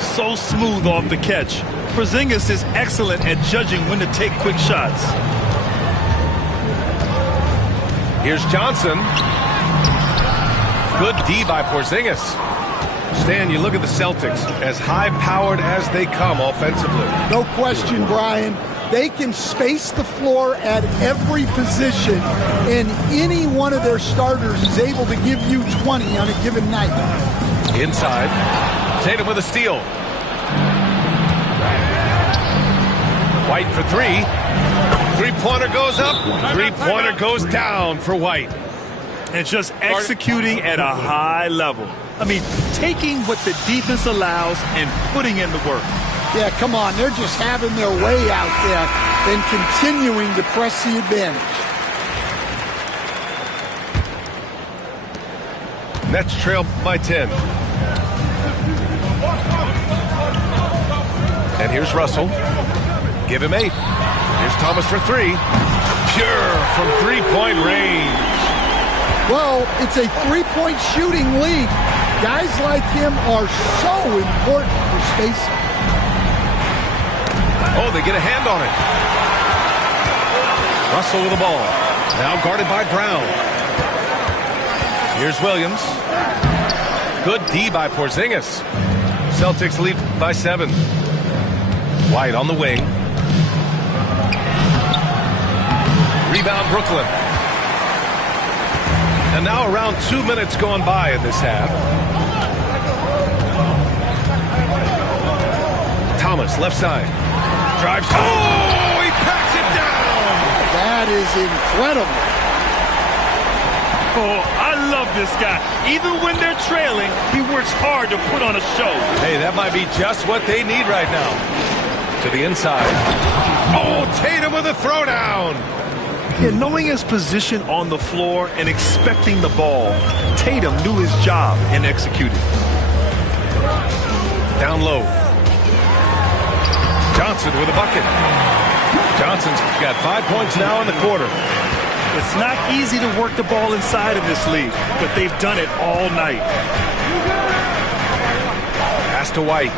So smooth off the catch. Porzingis is excellent at judging when to take quick shots. Here's Johnson. Good D by Porzingis. Stan, you look at the Celtics, as high-powered as they come offensively. No question, Brian. They can space the floor at every position, and any one of their starters is able to give you 20 on a given night. Inside. Tatum with a steal. White for three. Three-pointer goes up. Three-pointer goes down for White. And just executing at a high level. I mean, taking what the defense allows and putting in the work. Yeah, come on. They're just having their way out there and continuing to press the advantage. Nets trail by 10. And here's Russell. Give him 8. Here's Thomas for 3. Pure from three-point range. Well, it's a three-point shooting league. Guys like him are so important for spacing. Oh, they get a hand on it. Russell with the ball. Now guarded by Brown. Here's Williams. Good D by Porzingis. Celtics lead by 7. White on the wing. Rebound Brooklyn. And now around 2 minutes gone by in this half. Thomas, left side. Drives. Oh, he packs it down. That is incredible. Oh, I love this guy. Even when they're trailing, he works hard to put on a show. Hey, that might be just what they need right now. To the inside. Oh, Tatum with a throwdown. Yeah, knowing his position on the floor and expecting the ball, Tatum knew his job and executed. Down low. Johnson with a bucket. Johnson's got 5 points now in the quarter. It's not easy to work the ball inside of this league, but they've done it all night. Pass to White.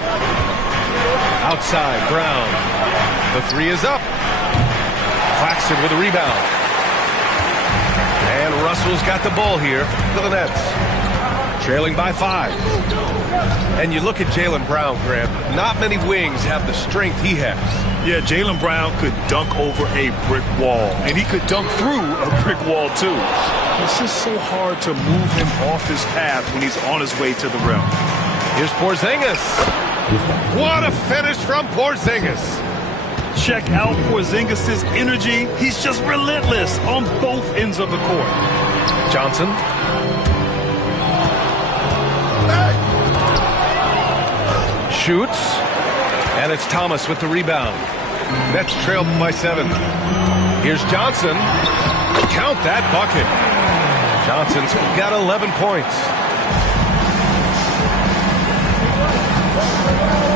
Outside, Brown. The 3 is up. Claxton with a rebound. And Russell's got the ball here for the Nets. Trailing by 5. And you look at Jaylen Brown, Grant. Not many wings have the strength he has. Yeah, Jaylen Brown could dunk over a brick wall. And he could dunk through a brick wall, too. It's just so hard to move him off his path when he's on his way to the rim. Here's Porzingis. What a finish from Porzingis. Check out Porzingis' energy. He's just relentless on both ends of the court. Johnson. Shoots. And it's Thomas with the rebound. Nets trail by 7. Here's Johnson. Count that bucket. Johnson's got 11 points.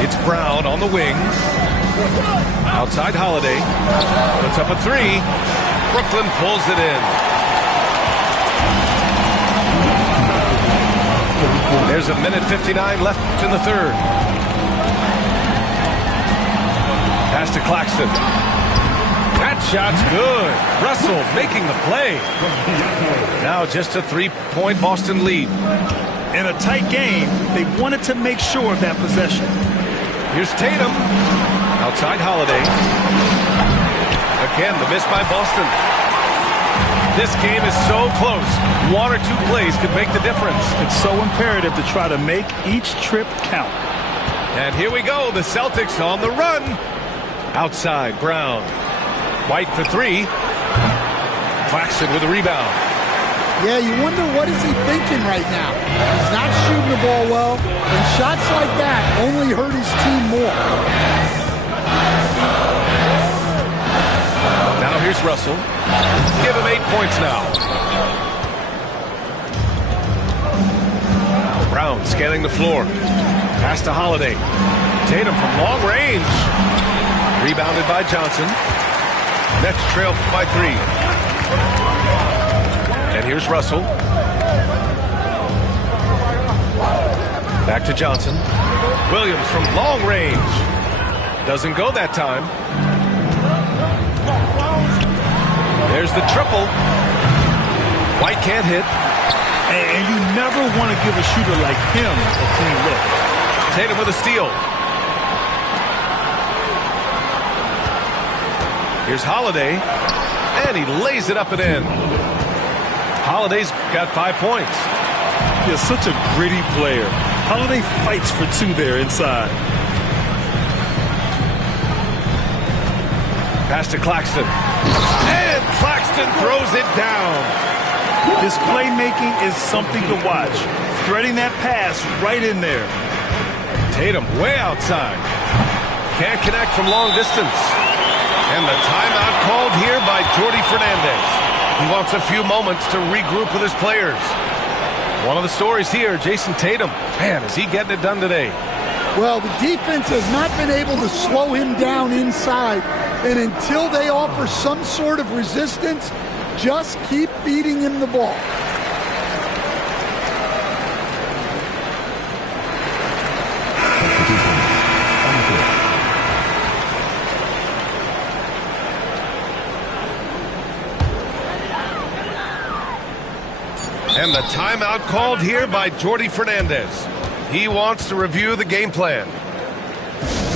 It's Brown on the wing. Outside Holiday. Puts up a 3. Brooklyn pulls it in. There's a minute 59 left in the third. Pass to Claxton. That shot's good. Russell making the play. Now just a 3-point Boston lead. In a tight game, they wanted to make sure of that possession. Here's Tatum. Outside Holiday. Again, the miss by Boston. This game is so close. 1 or 2 plays could make the difference. It's so imperative to try to make each trip count. And here we go. The Celtics on the run. Outside, Brown. White for 3. Claxton with a rebound. Yeah, you wonder what is he thinking right now. He's not shooting the ball well, and shots like that only hurt his team more. Now here's Russell. Give him 8 points now. Brown scanning the floor. Pass to Holiday. Tatum from long range. Rebounded by Johnson. Nets trail by 3. And here's Russell. Back to Johnson. Williams from long range. Doesn't go that time. There's the triple. White can't hit. And you never want to give a shooter like him a clean look. Tatum with a steal. Here's Holiday. And he lays it up and in. Holiday's got 5 points. He's such a gritty player. Holiday fights for 2 there inside. Pass to Claxton. And Claxton throws it down. His playmaking is something to watch. Threading that pass right in there. Tatum way outside. Can't connect from long distance. And the timeout called here by Jordi Fernandez. He wants a few moments to regroup with his players. One of the stories here, Jason Tatum. Man, is he getting it done today? Well, the defense has not been able to slow him down inside. And until they offer some sort of resistance, just keep feeding him the ball. And the timeout called here by Jordi Fernandez. He wants to review the game plan.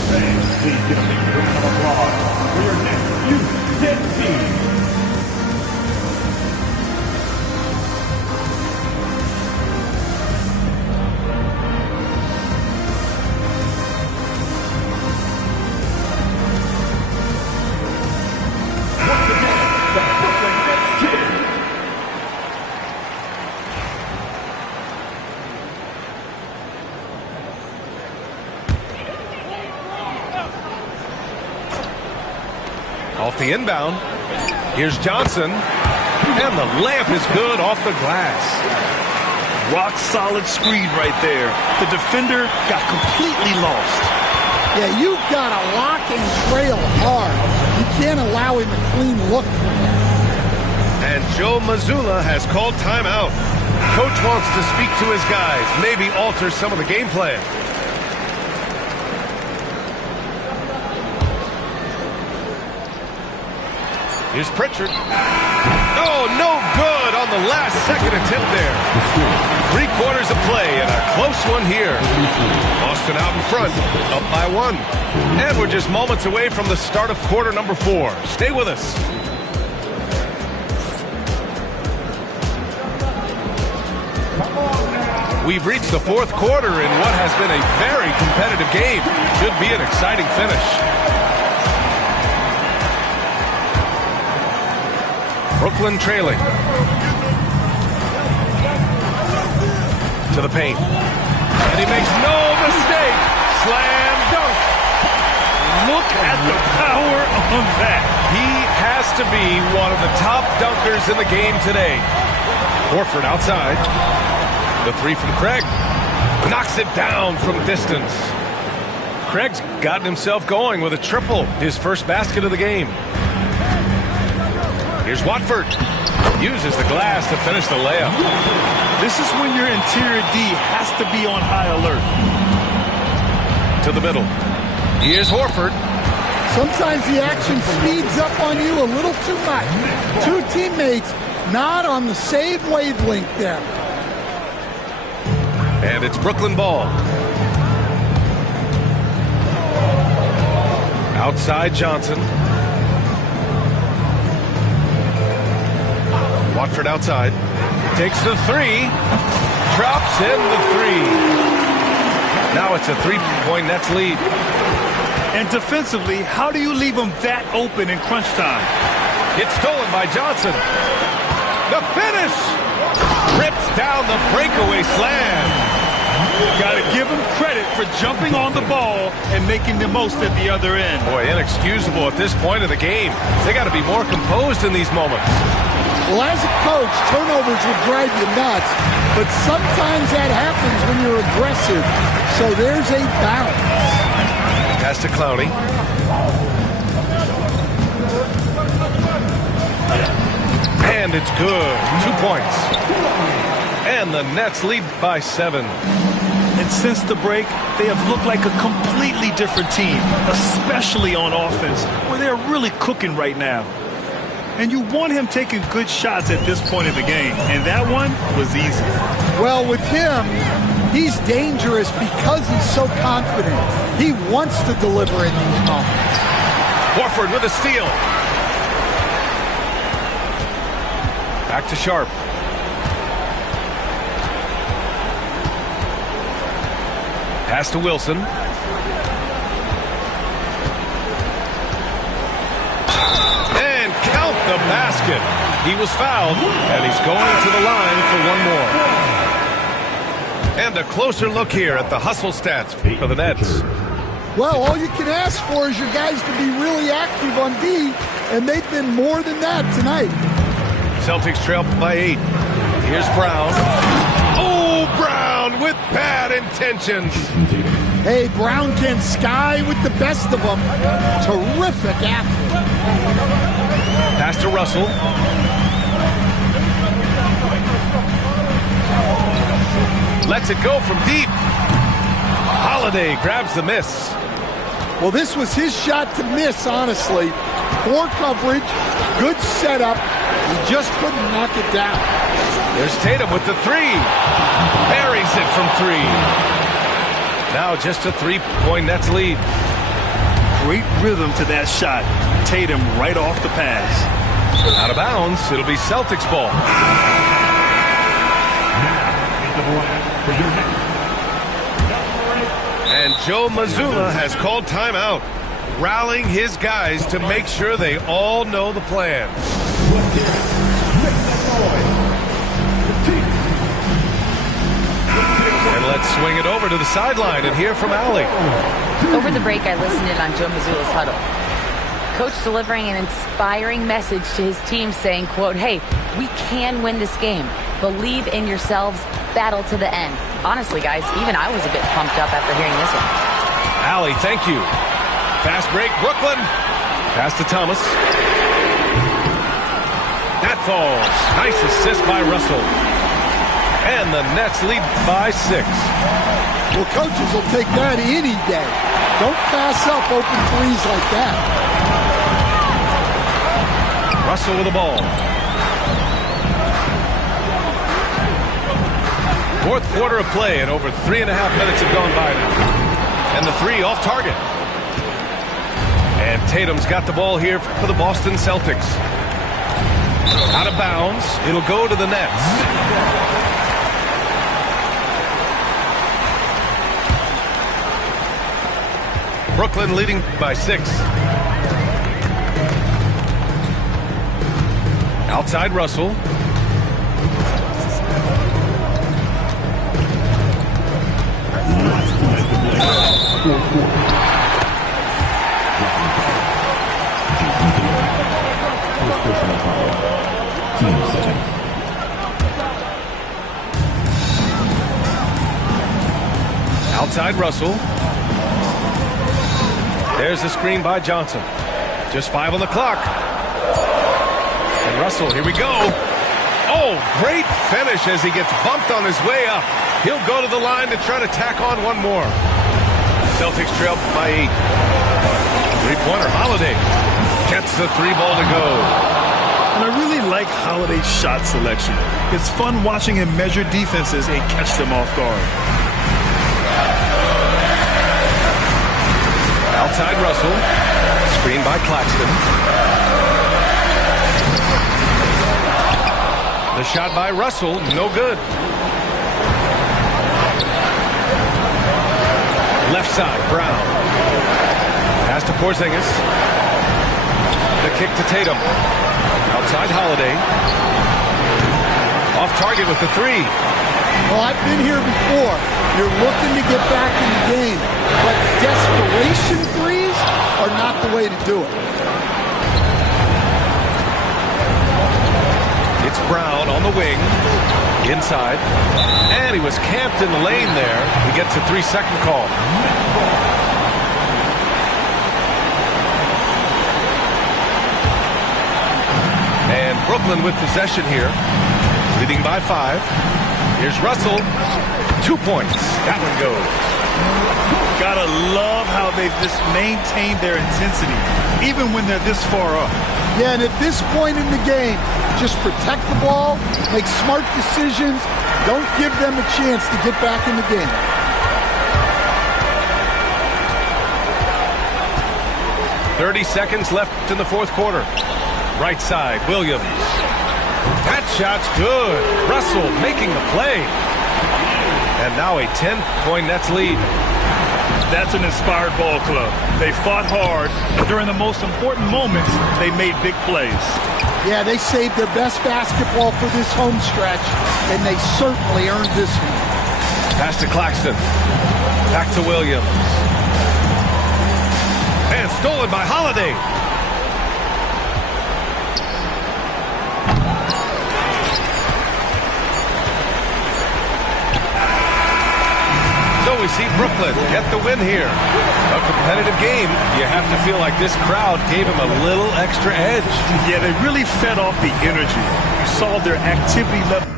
Please give a big round of applause for your next youth team. Once again, the Brooklyn Nets Kid. Off the inbound. Here's Johnson. And the layup is good off the glass. Rock solid screen right there. The defender got completely lost. Yeah, you've got to lock and trail hard. You can't allow him a clean look from that. And Joe Mazzulla has called timeout. Coach wants to speak to his guys, maybe alter some of the game plan. Here's Pritchard. Oh, no good on the last second attempt there. 3/4 of play and a close one here. Boston out in front, up by 1. And we're just moments away from the start of quarter number 4. Stay with us. We've reached the 4th quarter in what has been a very competitive game. Should be an exciting finish. Brooklyn trailing. To the paint. And he makes no mistake. Slam dunk. Look at the power on that. He has to be one of the top dunkers in the game today. Horford outside. The 3 from Craig. Knocks it down from distance. Craig's gotten himself going with a triple. His first basket of the game. Here's Watford. Uses the glass to finish the layup. This is when your interior D has to be on high alert. To the middle. Here's Horford. Sometimes the action speeds up on you a little too much. 2 teammates not on the same wavelength there. And it's Brooklyn ball. Outside Johnson. Watford outside. Takes the 3. Drops in the 3. Now it's a 3-point Nets lead. And defensively, how do you leave them that open in crunch time? It's stolen by Johnson. The finish! Rips down the breakaway slam. Got to give him credit for jumping on the ball and making the most at the other end. Boy, inexcusable at this point of the game. They got to be more composed in these moments. Well, as a coach, turnovers will drive you nuts, but sometimes that happens when you're aggressive. So there's a balance. Pass to Clowney. And it's good. 2 points. And the Nets lead by 7. And since the break, they have looked like a completely different team, especially on offense, where they're really cooking right now. And you want him taking good shots at this point of the game, and that one was easy. Well, with him, he's dangerous because he's so confident. He wants to deliver in these moments. Horford with a steal. Back to Sharp. Pass to Wilson. And count the basket. He was fouled, and he's going to the line for one more. And a closer look here at the hustle stats for the Nets. Well, all you can ask for is your guys to be really active on D, and they've been more than that tonight. Celtics trail by 8. Here's Brown. Oh, Brown with bad intentions. Hey, Brown can sky with the best of them. Terrific athlete. Pass to Russell. Lets it go from deep. Holiday grabs the miss. Well, this was his shot to miss, honestly. Poor coverage, good setup. He just couldn't knock it down. There's Tatum with the 3. Buries it from 3. Now just a 3-point Nets lead. Great rhythm to that shot. Tatum right off the pass. Out of bounds. It'll be Celtics ball. And Joe Mazzulla has called timeout, rallying his guys to make sure they all know the plan. And let's swing it over to the sideline and hear from Allie. Over the break, I listened in on Joe Mazzulla's huddle. Coach delivering an inspiring message to his team saying, quote, hey, we can win this game. Believe in yourselves. Battle to the end. Honestly, guys, even I was a bit pumped up after hearing this one. Allie, thank you. Fast break, Brooklyn. Pass to Thomas. That falls. Nice assist by Russell. And the Nets lead by 6. Well, coaches will take that any day. Don't pass up open threes like that. Russell with the ball. Fourth quarter of play, and over 3.5 minutes have gone by now. And the 3 off target. And Tatum's got the ball here for the Boston Celtics. Out of bounds. It'll go to the Nets. Brooklyn leading by 6. Outside Russell. Outside Russell. There's the screen by Johnson. Just 5 on the clock. And Russell, here we go. Oh, great finish as he gets bumped on his way up. He'll go to the line to try to tack on one more. Celtics trail by 8. Three-pointer, Holiday. Gets the 3 ball to go. And I really like Holiday's shot selection. It's fun watching him measure defenses and catch them off guard. Outside Russell. Screen by Claxton. The shot by Russell, no good. Left side, Brown. Pass to Porzingis. The kick to Tatum. Outside Holiday. Off target with the three. Well, I've been here before. You're looking to get back in the game, but desperation threes are not the way to do it. It's Brown on the wing, inside, and he was camped in the lane there. He gets a 3-second call. And Brooklyn with possession here, leading by 5. Here's Russell, 2 points. That one goes. Gotta love how they've just maintained their intensity, even when they're this far up. Yeah, and at this point in the game, just protect the ball, make smart decisions, don't give them a chance to get back in the game. .30 seconds left in the fourth quarter. Right side, Williams. That shot's good. Russell making the play. And now a 10-point Nets lead. That's an inspired ball club. They fought hard. During the most important moments, they made big plays. Yeah, they saved their best basketball for this home stretch, and they certainly earned this one. Pass to Claxton. Back to Williams. And stolen by Holiday. So we see Brooklyn get the win here. A competitive game. You have to feel like this crowd gave him a little extra edge. Yeah, they really fed off the energy. You saw their activity level.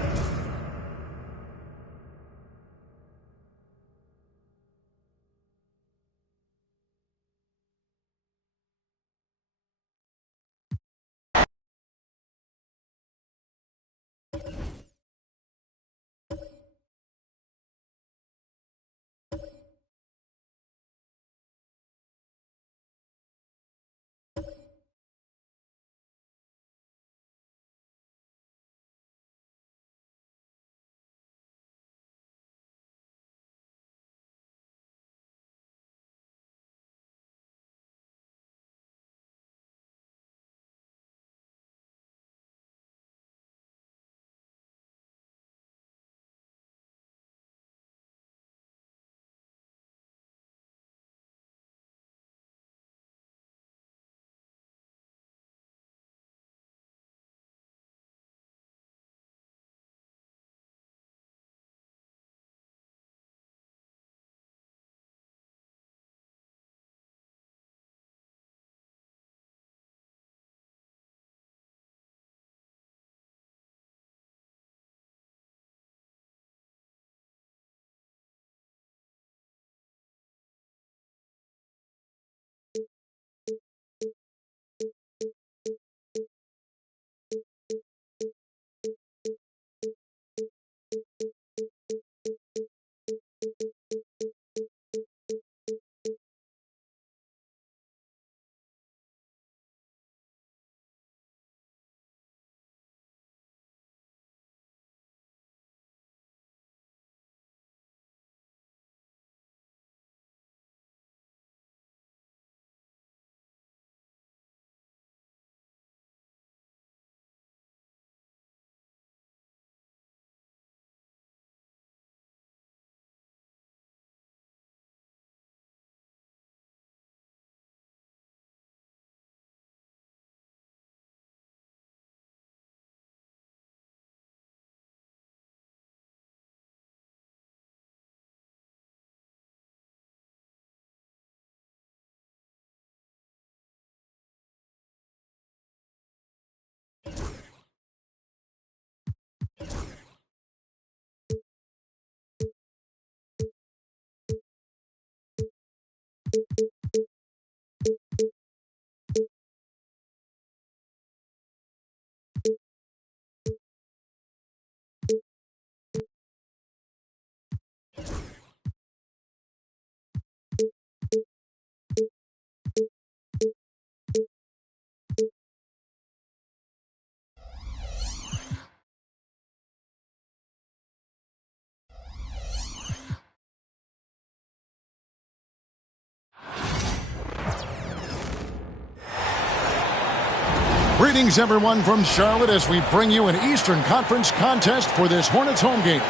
Greetings, everyone, from Charlotte as we bring you an Eastern Conference contest for this Hornets home game.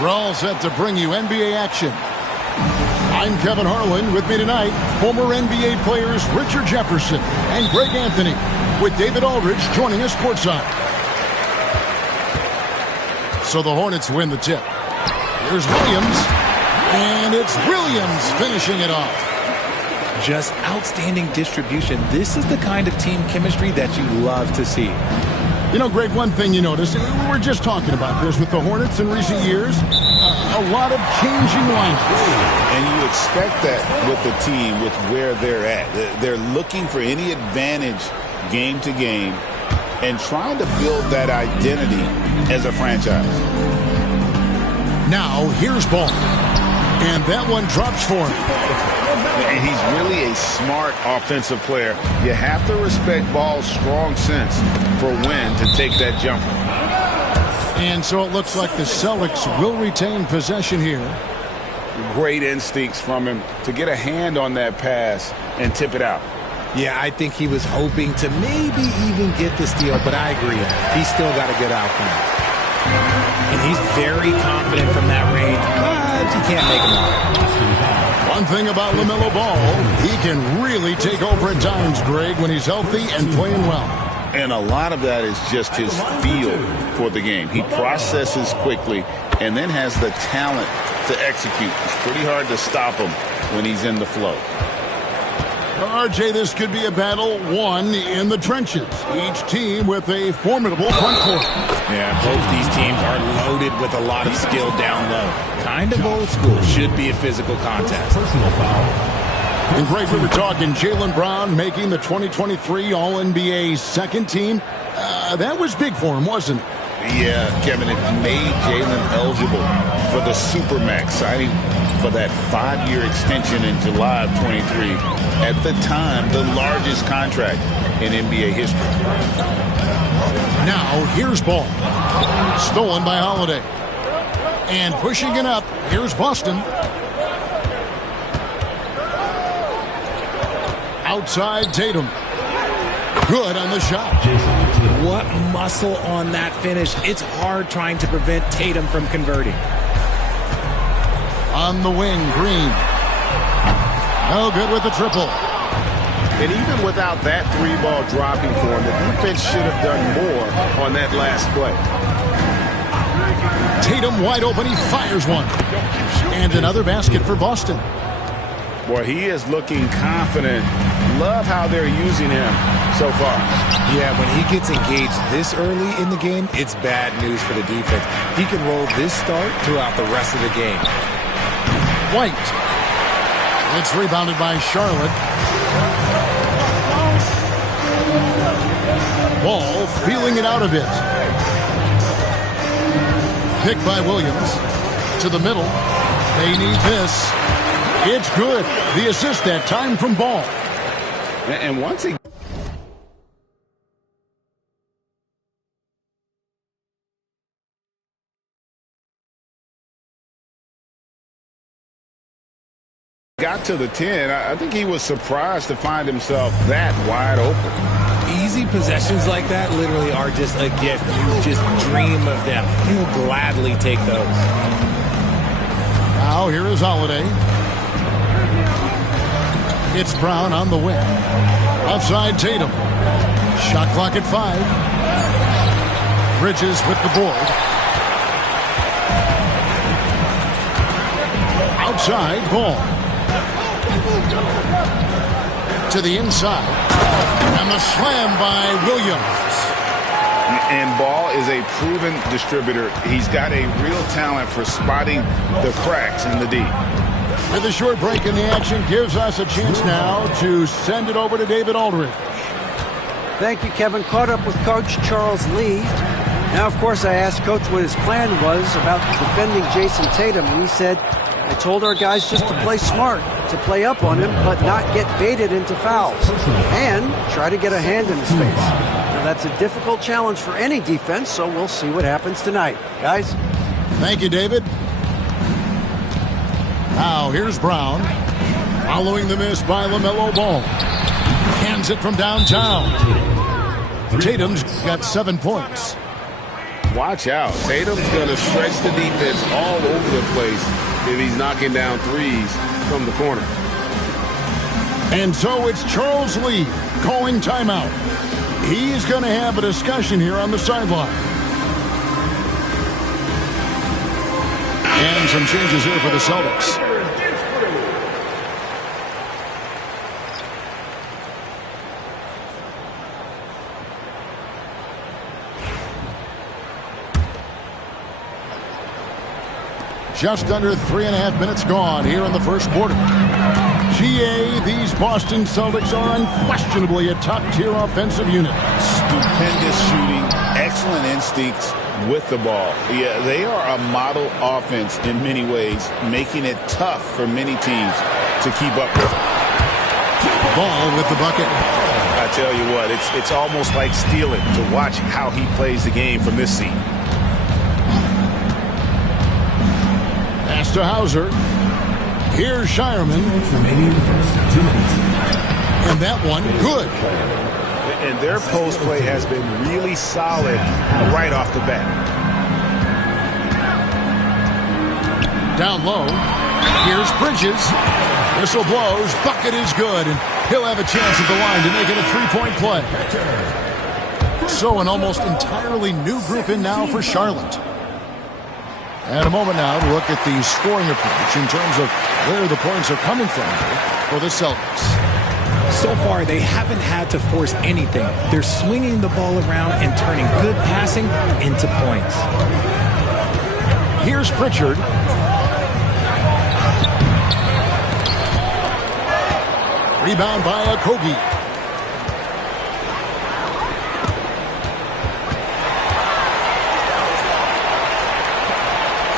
We're all set to bring you NBA action. I'm Kevin Harlan. With me tonight, former NBA players Richard Jefferson and Greg Anthony, with David Aldridge joining us courtside. So the Hornets win the tip. Here's Williams, and it's Williams finishing it off. Just outstanding distribution. This is the kind of team chemistry that you love to see. You know, Greg, one thing you notice, we were just talking about this with the Hornets in recent years, a lot of changing lineups. And you expect that with the team, with where they're at. They're looking for any advantage game to game and trying to build that identity as a franchise. Now, here's Ball. And that one drops for him. And he's really a smart offensive player. You have to respect Ball's strong sense for when to take that jumper. And so it looks like the Celtics will retain possession here. Great instincts from him to get a hand on that pass and tip it out. Yeah, I think he was hoping to maybe even get the steal, but I agree. He's still got a good outcome. And he's very confident from that range, but you can't make him out. One thing about LaMelo Ball, he can really take over at times, Greg, when he's healthy and playing well. And a lot of that is just his feel for the game. He processes quickly and then has the talent to execute. It's pretty hard to stop him when he's in the flow. RJ, this could be a battle won in the trenches. Each team with a formidable front court. Yeah, both these teams are loaded with a lot of skill down low. Kind of old school. Should be a physical contest. Personal foul. And Greg, we were talking Jaylen Brown making the 2023 All-NBA second team. That was big for him, wasn't it? Yeah, Kevin, it made Jaylen eligible for the Supermax, signing for that 5-year extension in July of 23. At the time, the largest contract in NBA history. Now, here's Ball. Stolen by Holiday. And pushing it up, here's Boston. Outside Tatum. Good on the shot. What muscle on that finish. It's hard trying to prevent Tatum from converting. On the wing, Green. No good with the triple. And even without that three-ball dropping for him, the defense should have done more on that last play. Tatum wide open. He fires one. And another basket for Boston. Boy, he is looking confident. Love how they're using him so far. Yeah, when he gets engaged this early in the game, it's bad news for the defense. He can roll this start throughout the rest of the game. White. It's rebounded by Charlotte. Ball feeling it out a bit. Picked by Williams. To the middle. They need this. It's good. The assist that time from Ball. And once he got to the 10, I think he was surprised to find himself that wide open. Easy possessions like that literally are just a gift. You just dream of them. He'll gladly take those. Now here is Holiday. It's Brown on the wing. Outside Tatum. Shot clock at 5. Bridges with the board. Outside, Ball. To the inside. And the slam by Williams. And Ball is a proven distributor. He's got a real talent for spotting the cracks in the D. With a short break in the action, gives us a chance now to send it over to David Aldridge. Thank you, Kevin. Caught up with Coach Charles Lee. Now, of course, I asked Coach what his plan was about defending Jason Tatum, and he said, I told our guys just to play smart, to play up on him, but not get baited into fouls, and try to get a hand in his face. Now, that's a difficult challenge for any defense, so we'll see what happens tonight. Guys? Thank you, David. Now, here's Brown. Following the miss by LaMelo Ball. Hands it from downtown. Tatum's got 7 points. Watch out. Tatum's going to stretch the defense all over the place if he's knocking down threes from the corner. And so it's Charles Lee calling timeout. He's going to have a discussion here on the sideline. And some changes here for the Celtics. Just under 3.5 minutes gone here in the first quarter. GA, these Boston Celtics are unquestionably a top-tier offensive unit. Stupendous shooting, excellent instincts with the ball. Yeah, they are a model offense in many ways, making it tough for many teams to keep up with. Ball with the bucket. I tell you what, it's almost like stealing to watch how he plays the game from this seat. Pass to Hauser. Here's Shireman. And that one, good. And their post play has been really solid right off the bat. Down low. Here's Bridges. Whistle blows. Bucket is good. And he'll have a chance at the line to make it a three-point play. So an almost entirely new group in now for Charlotte. And a moment now to look at the scoring approach in terms of where the points are coming from for the Celtics. So far, they haven't had to force anything. They're swinging the ball around and turning good passing into points. Here's Pritchard. Rebound by Okogie.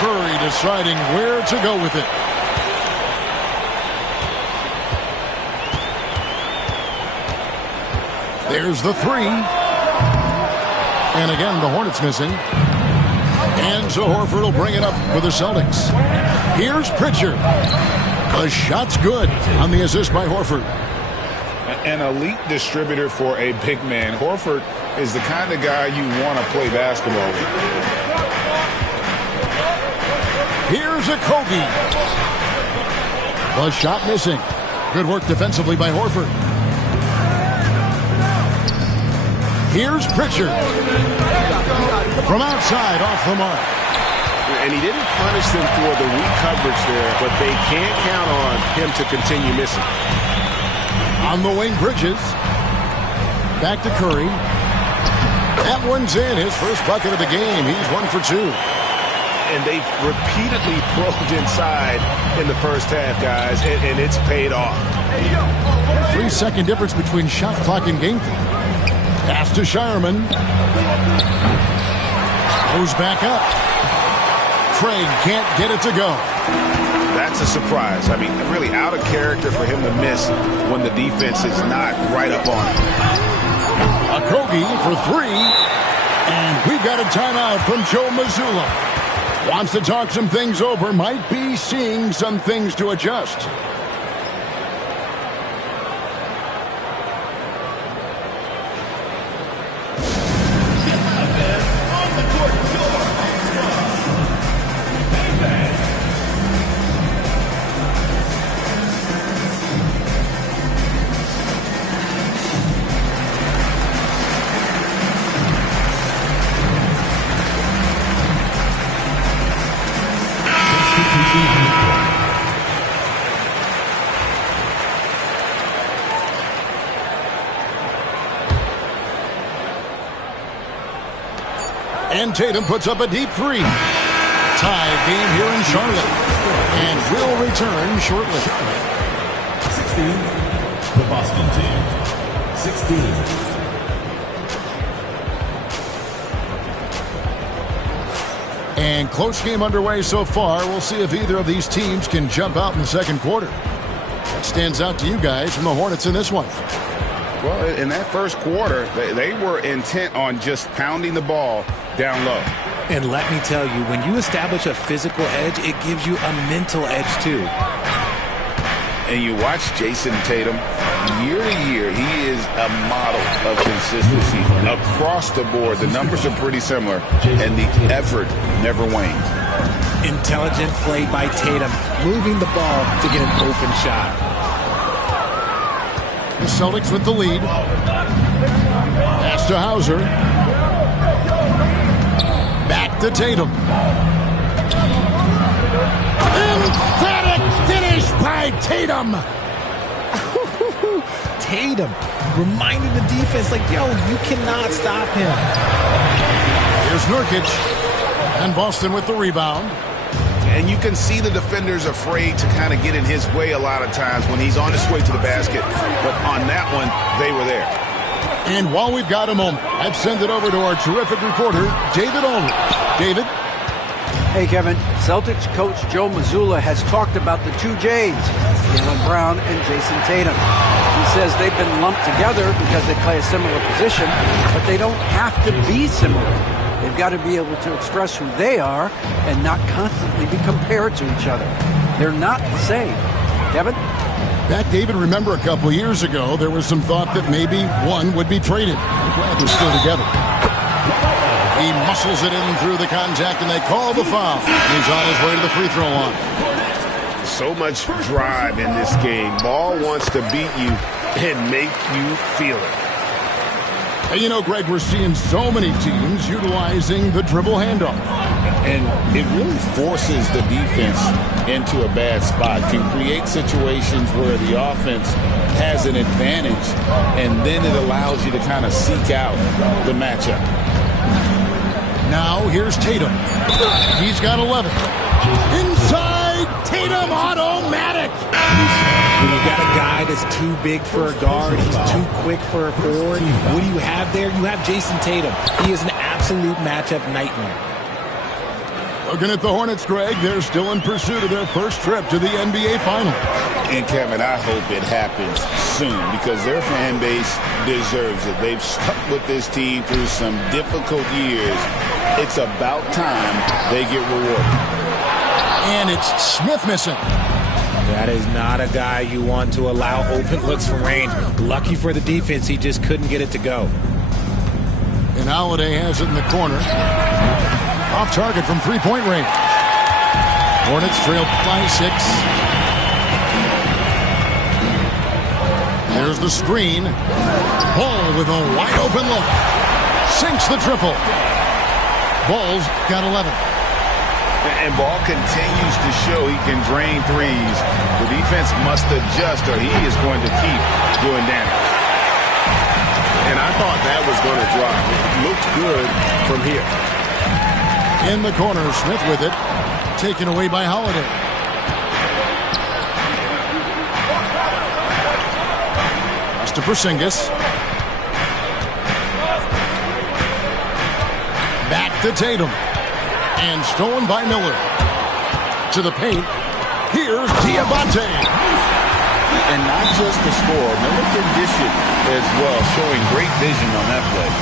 Curry deciding where to go with it. There's the three. And again, the Hornets missing. And so Horford will bring it up for the Celtics. Here's Pritchard. The shot's good on the assist by Horford. An elite distributor for a big man. Horford is the kind of guy you want to play basketball with. Here's Okogie. The shot missing. Good work defensively by Horford. Here's Pritchard. From outside, off the mark. And he didn't punish them for the weak coverage there, but they can't count on him to continue missing. On the wing, Bridges. Back to Curry. That one's in. His first bucket of the game. He's 1 for 2. And they've repeatedly probed inside in the first half, guys, and it's paid off. 3-second difference between shot clock and game clock. Pass to Shireman. Goes back up. Craig can't get it to go. That's a surprise. I mean, really out of character for him to miss when the defense is not right up on him. Okogie for three. And we've got a timeout from Joe Mazzulla. Wants to talk some things over. Might be seeing some things to adjust. And Tatum puts up a deep three. Tie game here in Charlotte. And will return shortly. 16, the Boston team. 16. And close game underway so far. We'll see if either of these teams can jump out in the second quarter. What stands out to you guys from the Hornets in this one? Well, in that first quarter, they were intent on just pounding the ball down low. And let me tell you, when you establish a physical edge, it gives you a mental edge too. And you watch Jason Tatum year to year, he is a model of consistency. Across the board, the numbers are pretty similar, and the effort never wanes. Intelligent play by Tatum, moving the ball to get an open shot. The Celtics with the lead. Pass to Hauser. Back to Tatum. Emphatic finish by Tatum. Tatum reminding the defense, like, yo, you cannot stop him. Here's Nurkic. And Boston with the rebound. And you can see the defenders afraid to kind of get in his way a lot of times when he's on his way to the basket. But on that one, they were there. And while we've got a moment, I'd send it over to our terrific reporter, David Aldridge. David? Hey, Kevin. Celtics coach Joe Mazzulla has talked about the two J's, Jaylen Brown and Jason Tatum. He says they've been lumped together because they play a similar position, but they don't have to be similar. They've got to be able to express who they are and not constantly be compared to each other. They're not the same. Kevin? Back, David, remember a couple years ago, there was some thought that maybe one would be traded. I'm glad they're still together. He muscles it in through the contact, and they call the foul. He's on his way to the free throw line. So much drive in this game. Ball wants to beat you and make you feel it. Hey, you know, Greg, we're seeing so many teams utilizing the dribble handoff. And it really forces the defense into a bad spot, can create situations where the offense has an advantage, and then it allows you to kind of seek out the matchup. Now, here's Tatum. He's got 11. Inside, Tatum, automatic. When you got a guy that's too big for a guard, he's too quick for a forward, what do you have there? You have Jason Tatum. He is an absolute matchup nightmare. Looking at the Hornets, Greg, they're still in pursuit of their first trip to the NBA Finals. And, Kevin, I hope it happens soon because their fan base deserves it. They've stuck with this team through some difficult years. It's about time they get rewarded. And it's Smith missing. That is not a guy you want to allow open looks from range. Lucky for the defense, he just couldn't get it to go. And Holiday has it in the corner. Off target from three-point range. Hornets trail by 6. There's the screen. Ball with a wide-open look. Sinks the triple. Ball's got 11. And Ball continues to show he can drain threes. The defense must adjust or he is going to keep doing damage. And I thought that was going to drop. It looked good from here. In the corner, Smith with it. Taken away by Holiday. Pass to Porzingis. Back to Tatum. And stolen by Miller. To the paint. Here's Diabate. And not just the score. Miller can dish it as well, showing great vision on that play.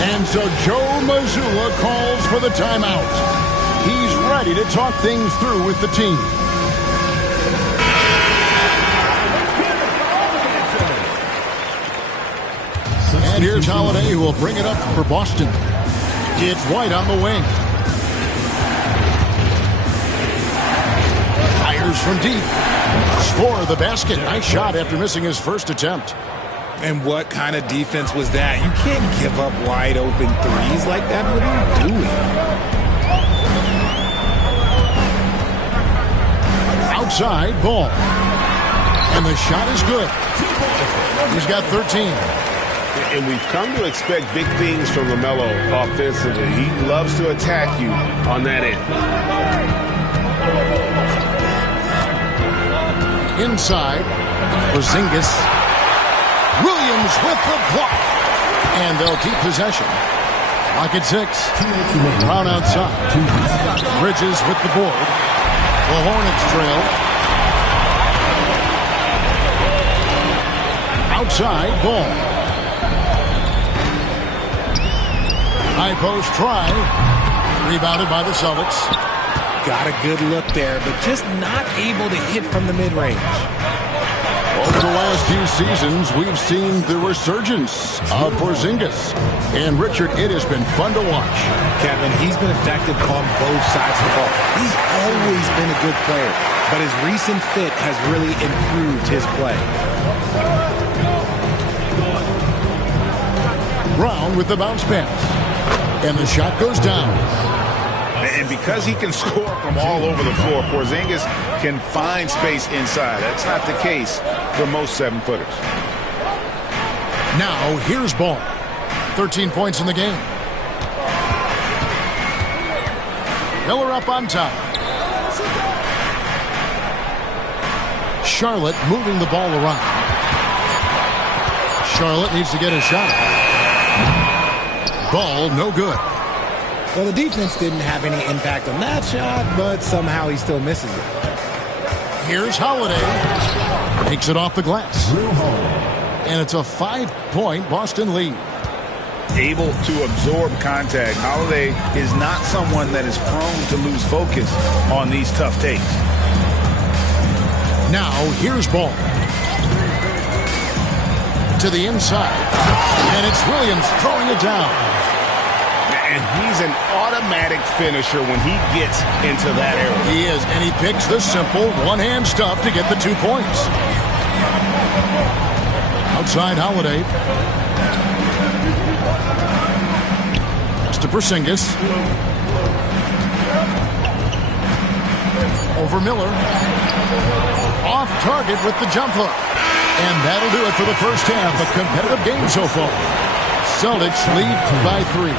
And so Joe Mazzulla calls for the timeout. He's ready to talk things through with the team. And here's Holiday, who will bring it up for Boston. It's White on the wing. Fires from deep. Score the basket. Nice shot after missing his first attempt. And what kind of defense was that? You can't give up wide open threes like that. What are you doing? Outside, Ball. And the shot is good. He's got 13. And we've come to expect big things from LaMelo offensively. He loves to attack you on that end. Inside, Porzingis. Williams with the block. And they'll keep possession. Lock at 6. Brown outside. Bridges with the board. The Hornets trail. Outside, Ball. High post try. Rebounded by the Celtics. Got a good look there, but just not able to hit from the mid-range. Over the last few seasons, we've seen the resurgence of Porzingis. And, Richard, it has been fun to watch. Kevin, he's been effective on both sides of the ball. He's always been a good player, but his recent fit has really improved his play. Brown with the bounce pass. And the shot goes down. And because he can score from all over the floor, Porzingis can find space inside. That's not the case for most 7-footers. Now, here's Ball. 13 points in the game. Miller up on top. Charlotte moving the ball around. Charlotte needs to get a shot. Ball, no good. Well, the defense didn't have any impact on that shot, but somehow he still misses it. Here's Holiday. Takes it off the glass. And it's a 5-point Boston lead. Able to absorb contact. Holiday is not someone that is prone to lose focus on these tough takes. Now, here's Ball. To the inside. And it's Williams throwing it down. And he's an automatic finisher when he gets into that area. He is, and he picks the simple one-hand stuff to get the 2 points. Outside Holiday. Pass to Porzingis. Over Miller. Off target with the jump hook. And that'll do it for the first half. A competitive game so far. Celtics lead by 3.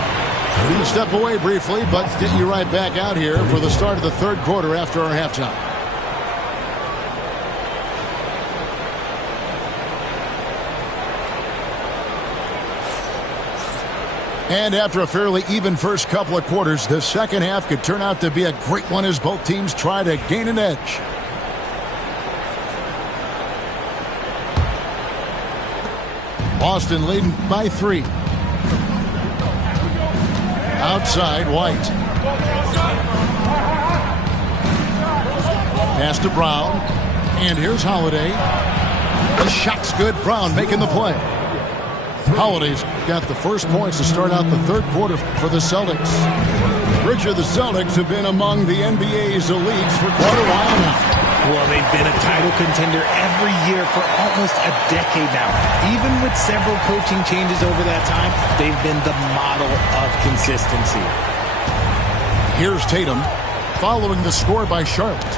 We're going to step away briefly, but get you right back out here for the start of the third quarter after our halftime. And after a fairly even first couple of quarters, the second half could turn out to be a great one as both teams try to gain an edge. Boston leading by 3. Outside, White. Pass to Brown. And here's Holiday. The shot's good. Brown making the play. Holiday's got the first points to start out the third quarter for the Celtics. Richard, the Celtics have been among the NBA's elites for quite a while now. Well, they've been a title contender every year for almost a decade now. Even with several coaching changes over that time, they've been the model of consistency. Here's Tatum following the score by Charlotte.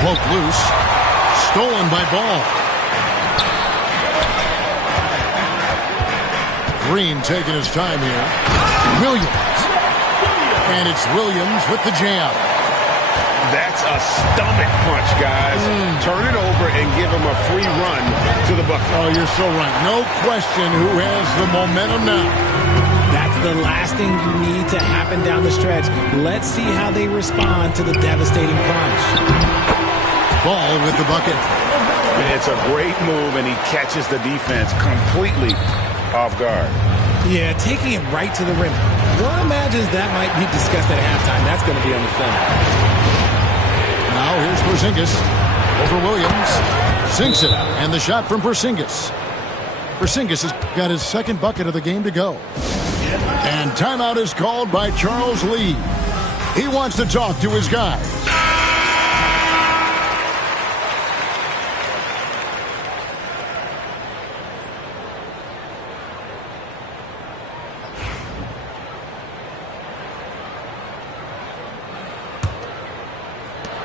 Cloak loose. Stolen by Ball. Green taking his time here. Williams. And it's Williams with the jam. That's a stomach punch, guys. Turn it over and give him a free run to the bucket. Oh, you're so right. No question who has the momentum now. That's the last thing you need to happen down the stretch. Let's see how they respond to the devastating punch. Ball with the bucket. It's a great move, and he catches the defense completely off guard. Yeah, taking it right to the rim. One imagines that might be discussed at halftime. That's going to be on the film. Now here's Porzingis over Williams. Sinks it. And the shot from Porzingis. Porzingis has got his second bucket of the game to go. And timeout is called by Charles Lee. He wants to talk to his guys.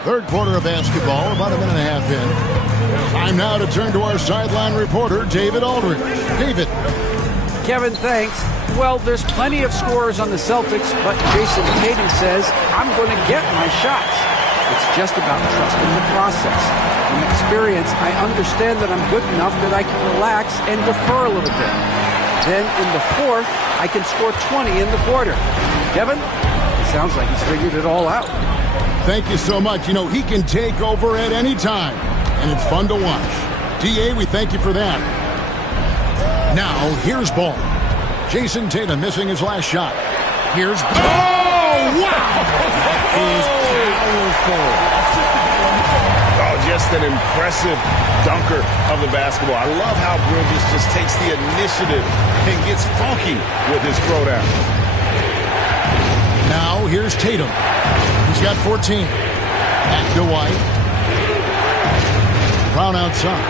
Third quarter of basketball, about a minute and a half in. Time now to turn to our sideline reporter, David Aldridge. David. Kevin, thanks. Well, there's plenty of scorers on the Celtics, but Jason Tatum says, I'm going to get my shots. It's just about trusting the process. From experience, I understand that I'm good enough that I can relax and defer a little bit. Then in the fourth, I can score 20 in the quarter. Kevin, it sounds like he's figured it all out. Thank you so much. You know, he can take over at any time, and it's fun to watch. D.A., we thank you for that. Now, here's Ball. Jason Tatum missing his last shot. Here's... Oh, wow! That is powerful. Oh, just an impressive dunker of the basketball. I love how Bridges just takes the initiative and gets funky with his throwdown. Now here's Tatum. He's got 14. Back to White. Brown outside.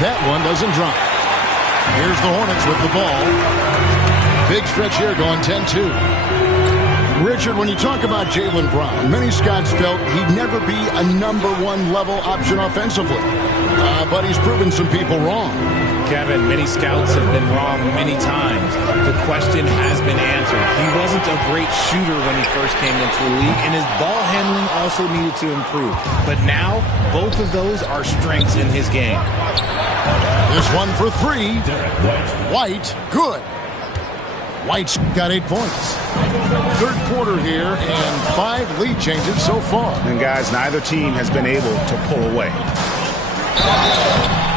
That one doesn't drop. Here's the Hornets with the ball. Big stretch here going 10-2. Richard, when you talk about Jaylen Brown, many scouts felt he'd never be a #1 level option offensively. But he's proven some people wrong. Kevin, many scouts have been wrong many times. The question has been answered. He wasn't a great shooter when he first came into the league, and his ball handling also needed to improve. But now, both of those are strengths in his game. This one for 3. White, good. White's got 8 points. Third quarter here, and 5 lead changes so far. And guys, neither team has been able to pull away.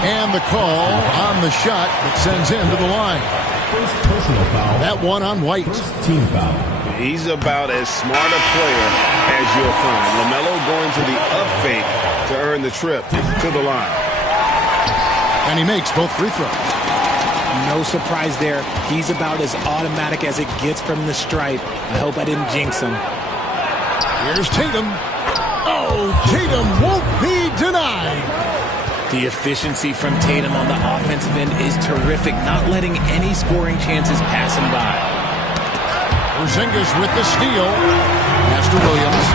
And the call on the shot that sends him to the line. First personal foul. That one on White. First team foul. He's about as smart a player as you'll find. LaMelo going to the up fake to earn the trip to the line. And he makes both free throws. No surprise there. He's about as automatic as it gets from the stripe. I hope I didn't jinx him. Here's Tatum. Oh, Tatum won't be denied. The efficiency from Tatum on the offensive end is terrific, not letting any scoring chances pass him by. Porzingis with the steal. Pass to Williams.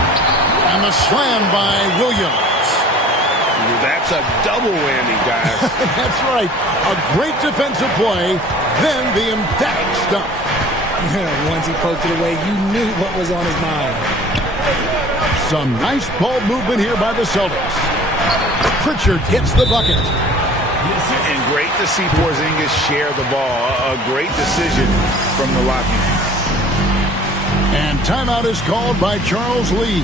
And the slam by Williams. That's a double whammy, guys. That's right. A great defensive play, then the emphatic stuff. Once he poked it away, you knew what was on his mind. Some nice ball movement here by the Celtics. Pritchard gets the bucket. And great to see Porzingis share the ball. A great decision from the Lockies. And timeout is called by Charles Lee.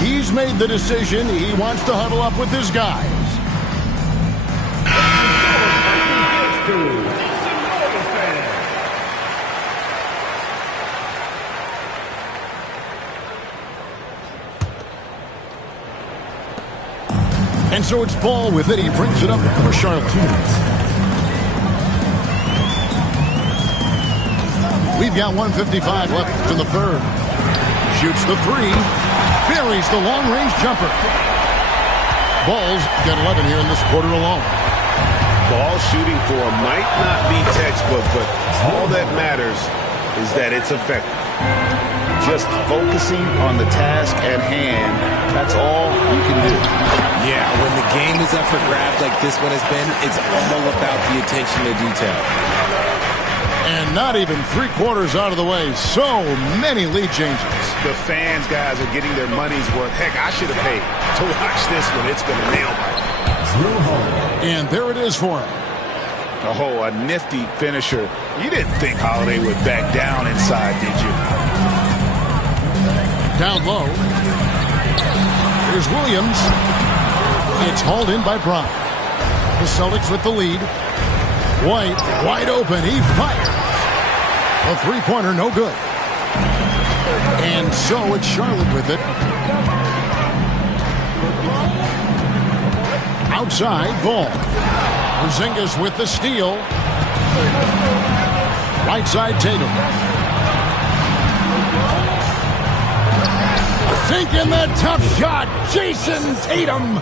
He's made the decision. He wants to huddle up with his guys. And so it's Ball with it. He brings it up for Charlotte. We've got 1:55 left in the third. Shoots the 3. Buries the long-range jumper. Ball's got 11 here in this quarter alone. Ball shooting for might not be textbook, but all that matters is that it's effective. Just focusing on the task at hand, that's all you can do. Yeah, when the game is up for grabs like this one has been, it's all about the attention to detail. And not even 3/4 out of the way. So many lead changes. The fans, guys, are getting their money's worth. Heck, I should have paid to watch this one. It's been a nail biter. And there it is for him. Oh, a nifty finisher. You didn't think Holiday would back down inside, did you? Down low. Here's Williams. It's hauled in by Brown. The Celtics with the lead. White, wide open. He fires. A 3-pointer, no good. And so it's Charlotte with it. Outside, Ball. Porzingis with the steal. Right side, Tatum. Sinking the tough shot, Jason Tatum.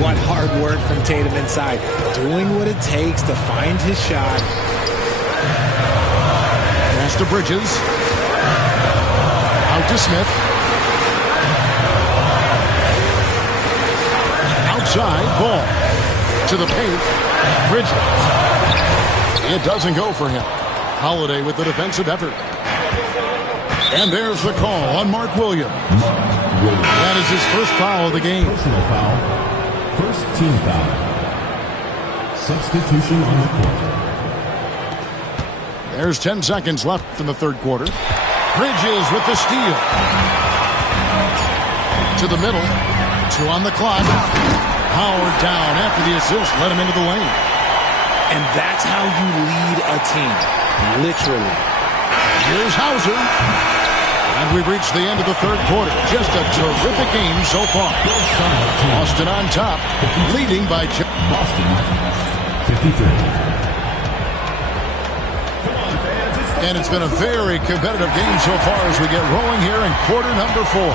What hard work from Tatum inside. Doing what it takes to find his shot. Pass to Bridges. Out to Smith. Outside, Ball. To the paint. Bridges. It doesn't go for him. Holiday with the defensive effort. And there's the call on Mark Williams. That is his first foul of the game. Personal foul. First team foul. Substitution on the court. There's 10 seconds left in the third quarter. Bridges with the steal. To the middle. 2 on the clock. Howard down after the assist. Let him into the lane. And that's how you lead a team. Literally. Here's Hauser. And we've reached the end of the third quarter. Just a terrific game so far. Boston on top, leading by Boston, 53. And it's been a very competitive game so far as we get rolling here in quarter number 4.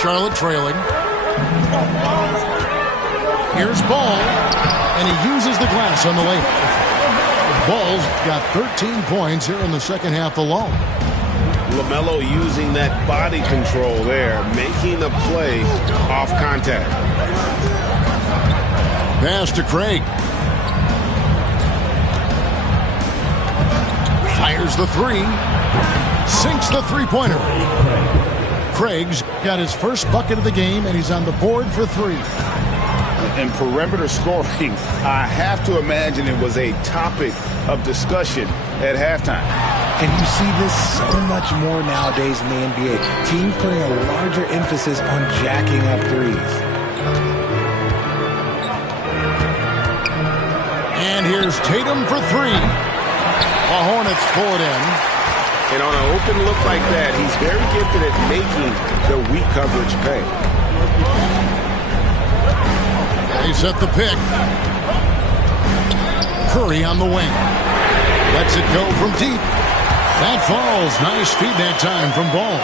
Charlotte trailing. Here's Ball, and he uses the glass on the layup. Ball's got 13 points here in the second half alone. LaMelo using that body control there, making a play off contact. Pass to Craig. Fires the three. Sinks the three-pointer. Craig's got his first bucket of the game, and he's on the board for 3. And perimeter scoring, I have to imagine it was a topic of discussion at halftime. And you see this so much more nowadays in the NBA. Teams putting a larger emphasis on jacking up threes. And here's Tatum for 3. The Hornets pull it in. And on an open look like that, he's very gifted at making the weak coverage pay. They set the pick. Curry on the wing. Lets it go from deep. That falls. Nice feed that time from Ball.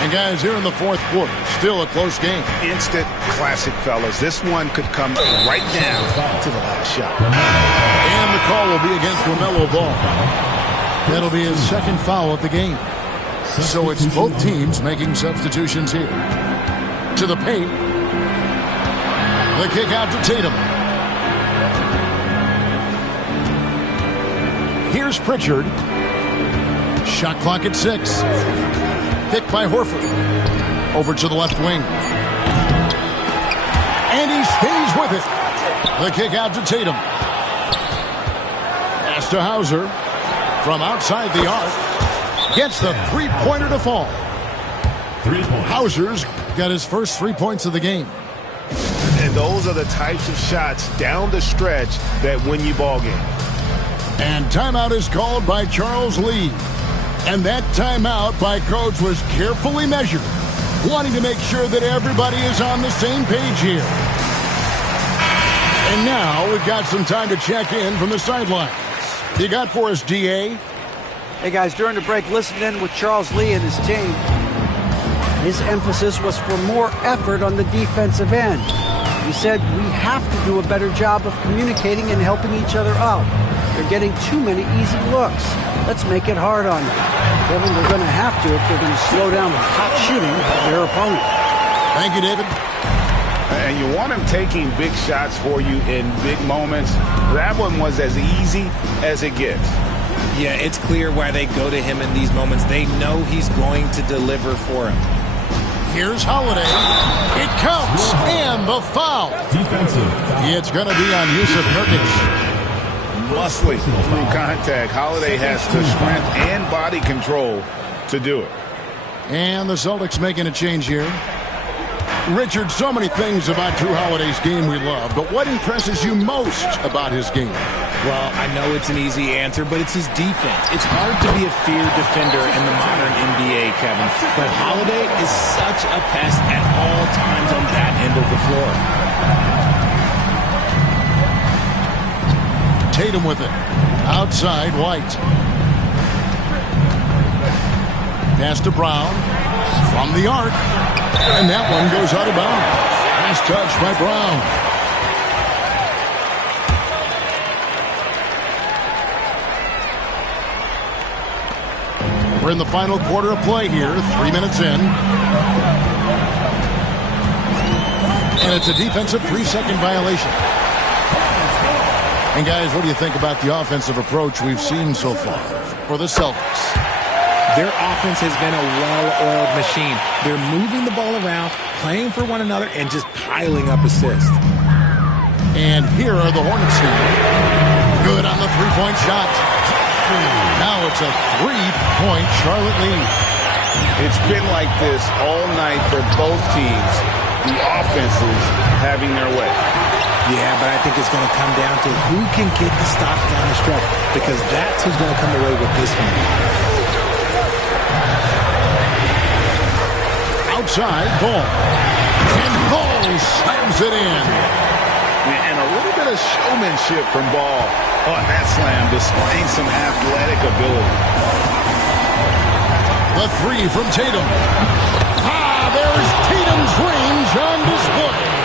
And guys, here in the fourth quarter, still a close game. Instant classic, fellas. This one could come right down to the last shot. And the call will be against LaMelo Ball. That'll be his second foul of the game. So it's both teams making substitutions here. To the paint. The kick out to Tatum. Here's Pritchard. Shot clock at 6. Picked by Horford. Over to the left wing. And he stays with it. The kick out to Tatum. Pass to Hauser. From outside the arc. Gets the three-pointer to fall. 3 points. Hauser's got his first 3 points of the game. And those are the types of shots down the stretch that win you ball games. And timeout is called by Charles Lee. And that timeout by Coach was carefully measured, wanting to make sure that everybody is on the same page here. And now we've got some time to check in from the sidelines. You got for us, DA? Hey guys, during the break, listening in with Charles Lee and his team. His emphasis was for more effort on the defensive end. He said we have to do a better job of communicating and helping each other out. They're getting too many easy looks. Let's make it hard on them. Kevin, they're going to have to if they're going to slow down the hot shooting of their opponent. Thank you, David. And you want him taking big shots for you in big moments. That one was as easy as it gets. Yeah, it's clear why they go to him in these moments. They know he's going to deliver for him. Here's Holiday. It counts. And the foul. Defensive. It's going to be on Yusuf Nurkic. Muscling through contact. Holiday has the strength and body control to do it. And the Celtics making a change here. Richard, so many things about Drew Holiday's game we love, but what impresses you most about his game? Well, I know it's an easy answer, but it's his defense. It's hard to be a feared defender in the modern NBA, Kevin. But Holiday is such a pest at all times on that end of the floor. Tatum with it. Outside, White. Pass to Brown. From the arc. And that one goes out of bounds. Nice touch by Brown. We're in the final quarter of play here. 3 minutes in. And it's a defensive 3-second violation. And guys, what do you think about the offensive approach we've seen so far for the Celtics? Their offense has been a well-oiled machine. They're moving the ball around, playing for one another, and just piling up assists. And here are the Hornets now. Good on the three-point shot. Now it's a 3-point Charlotte lead. It's been like this all night for both teams. The offenses having their way. Yeah, but I think it's going to come down to who can get the stops down the stretch, because that's who's going to come away with this one. Outside, Ball. And Ball slams it in. And a little bit of showmanship from Ball on that slam, displaying some athletic ability. The three from Tatum. There's Tatum's range on display.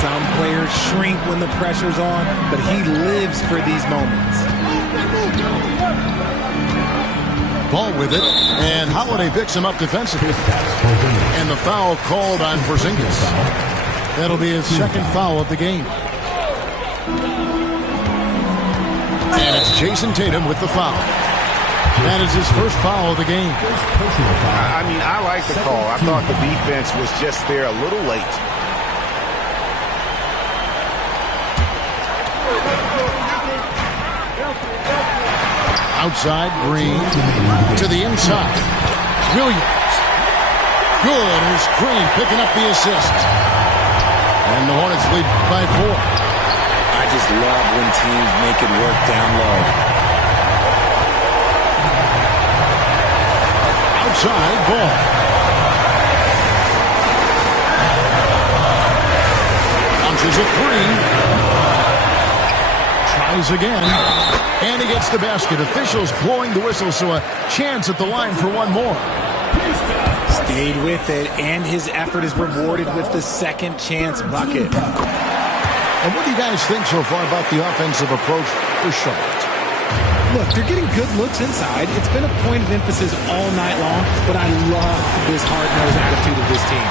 Some players shrink when the pressure's on, but he lives for these moments. Ball with it, and Holiday picks him up defensively. And the foul called on Porzingis. That'll be his second foul of the game. And it's Jason Tatum with the foul. That is his first foul of the game. I mean, I like the call. I thought the defense was just there a little late. Outside, Green to the inside. Williams. Good. Here's Green picking up the assist. And the Hornets lead by 4. I just love when teams make it work down low. Outside, Ball. Launches a three. Tries again. And he gets the basket. Officials blowing the whistle, so a chance at the line for one more. Stayed with it, and his effort is rewarded with the second chance bucket. And what do you guys think so far about the offensive approach for Charlotte? Look, they're getting good looks inside. It's been a point of emphasis all night long, but I love this hard-nosed attitude of this team.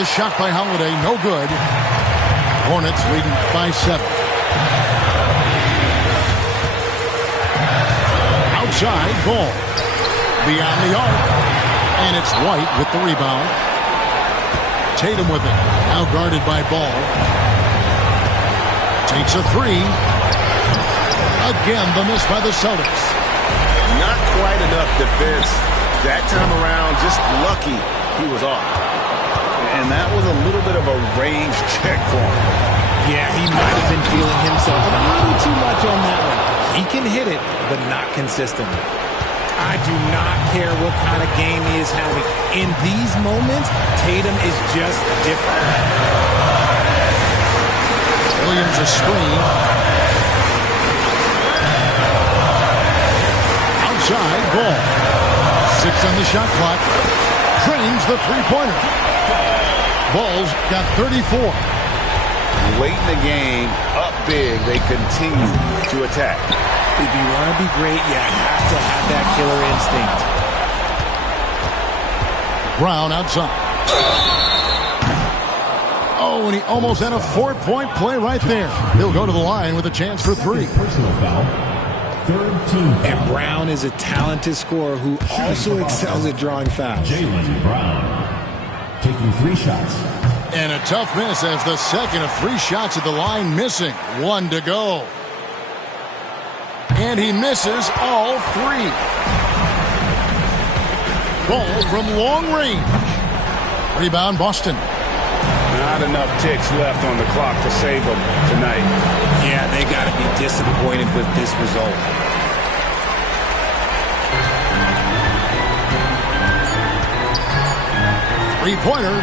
A shot by Holiday, no good. Hornets leading by 7. Outside, Ball. Beyond the arc. And it's White with the rebound. Tatum with it. Now guarded by Ball. Takes a three. Again, the miss by the Celtics. Not quite enough defense. That time around, just lucky he was off. And that was a little bit of a range check for him. Yeah, he might have been feeling himself a little too much on that one. He can hit it, but not consistently. I do not care what kind of game he is having. In these moments, Tatum is just different. Williams a screen. Outside, Ball. 6 on the shot clock. Drains the three-pointer. Ball's got 34. Late in the game, up big, they continue to attack. If you want to be great, you have to have that killer instinct. Brown outside. Oh, and he almost had a 4-point play right there. He'll go to the line with a chance for 3. Personal foul. Third team foul. And Brown is a talented scorer who also excels at drawing fouls. Jaylen Brown taking 3 shots. And a tough miss as the second of 3 shots at the line missing. 1 to go. And he misses all 3. Ball from long range. Rebound, Boston. Not enough ticks left on the clock to save them tonight. Yeah, they got to be disappointed with this result. Three-pointer.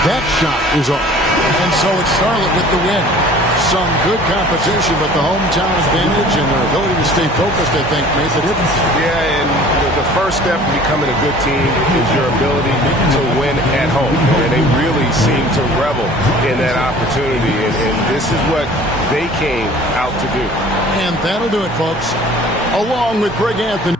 That shot is off. And so it's Charlotte with the win. Some good competition, but the hometown advantage and their ability to stay focused, I think, made the difference. Yeah, and the first step to becoming a good team is your ability to win at home. And they really seem to revel in that opportunity. And this is what they came out to do. And that'll do it, folks. Along with Greg Anthony.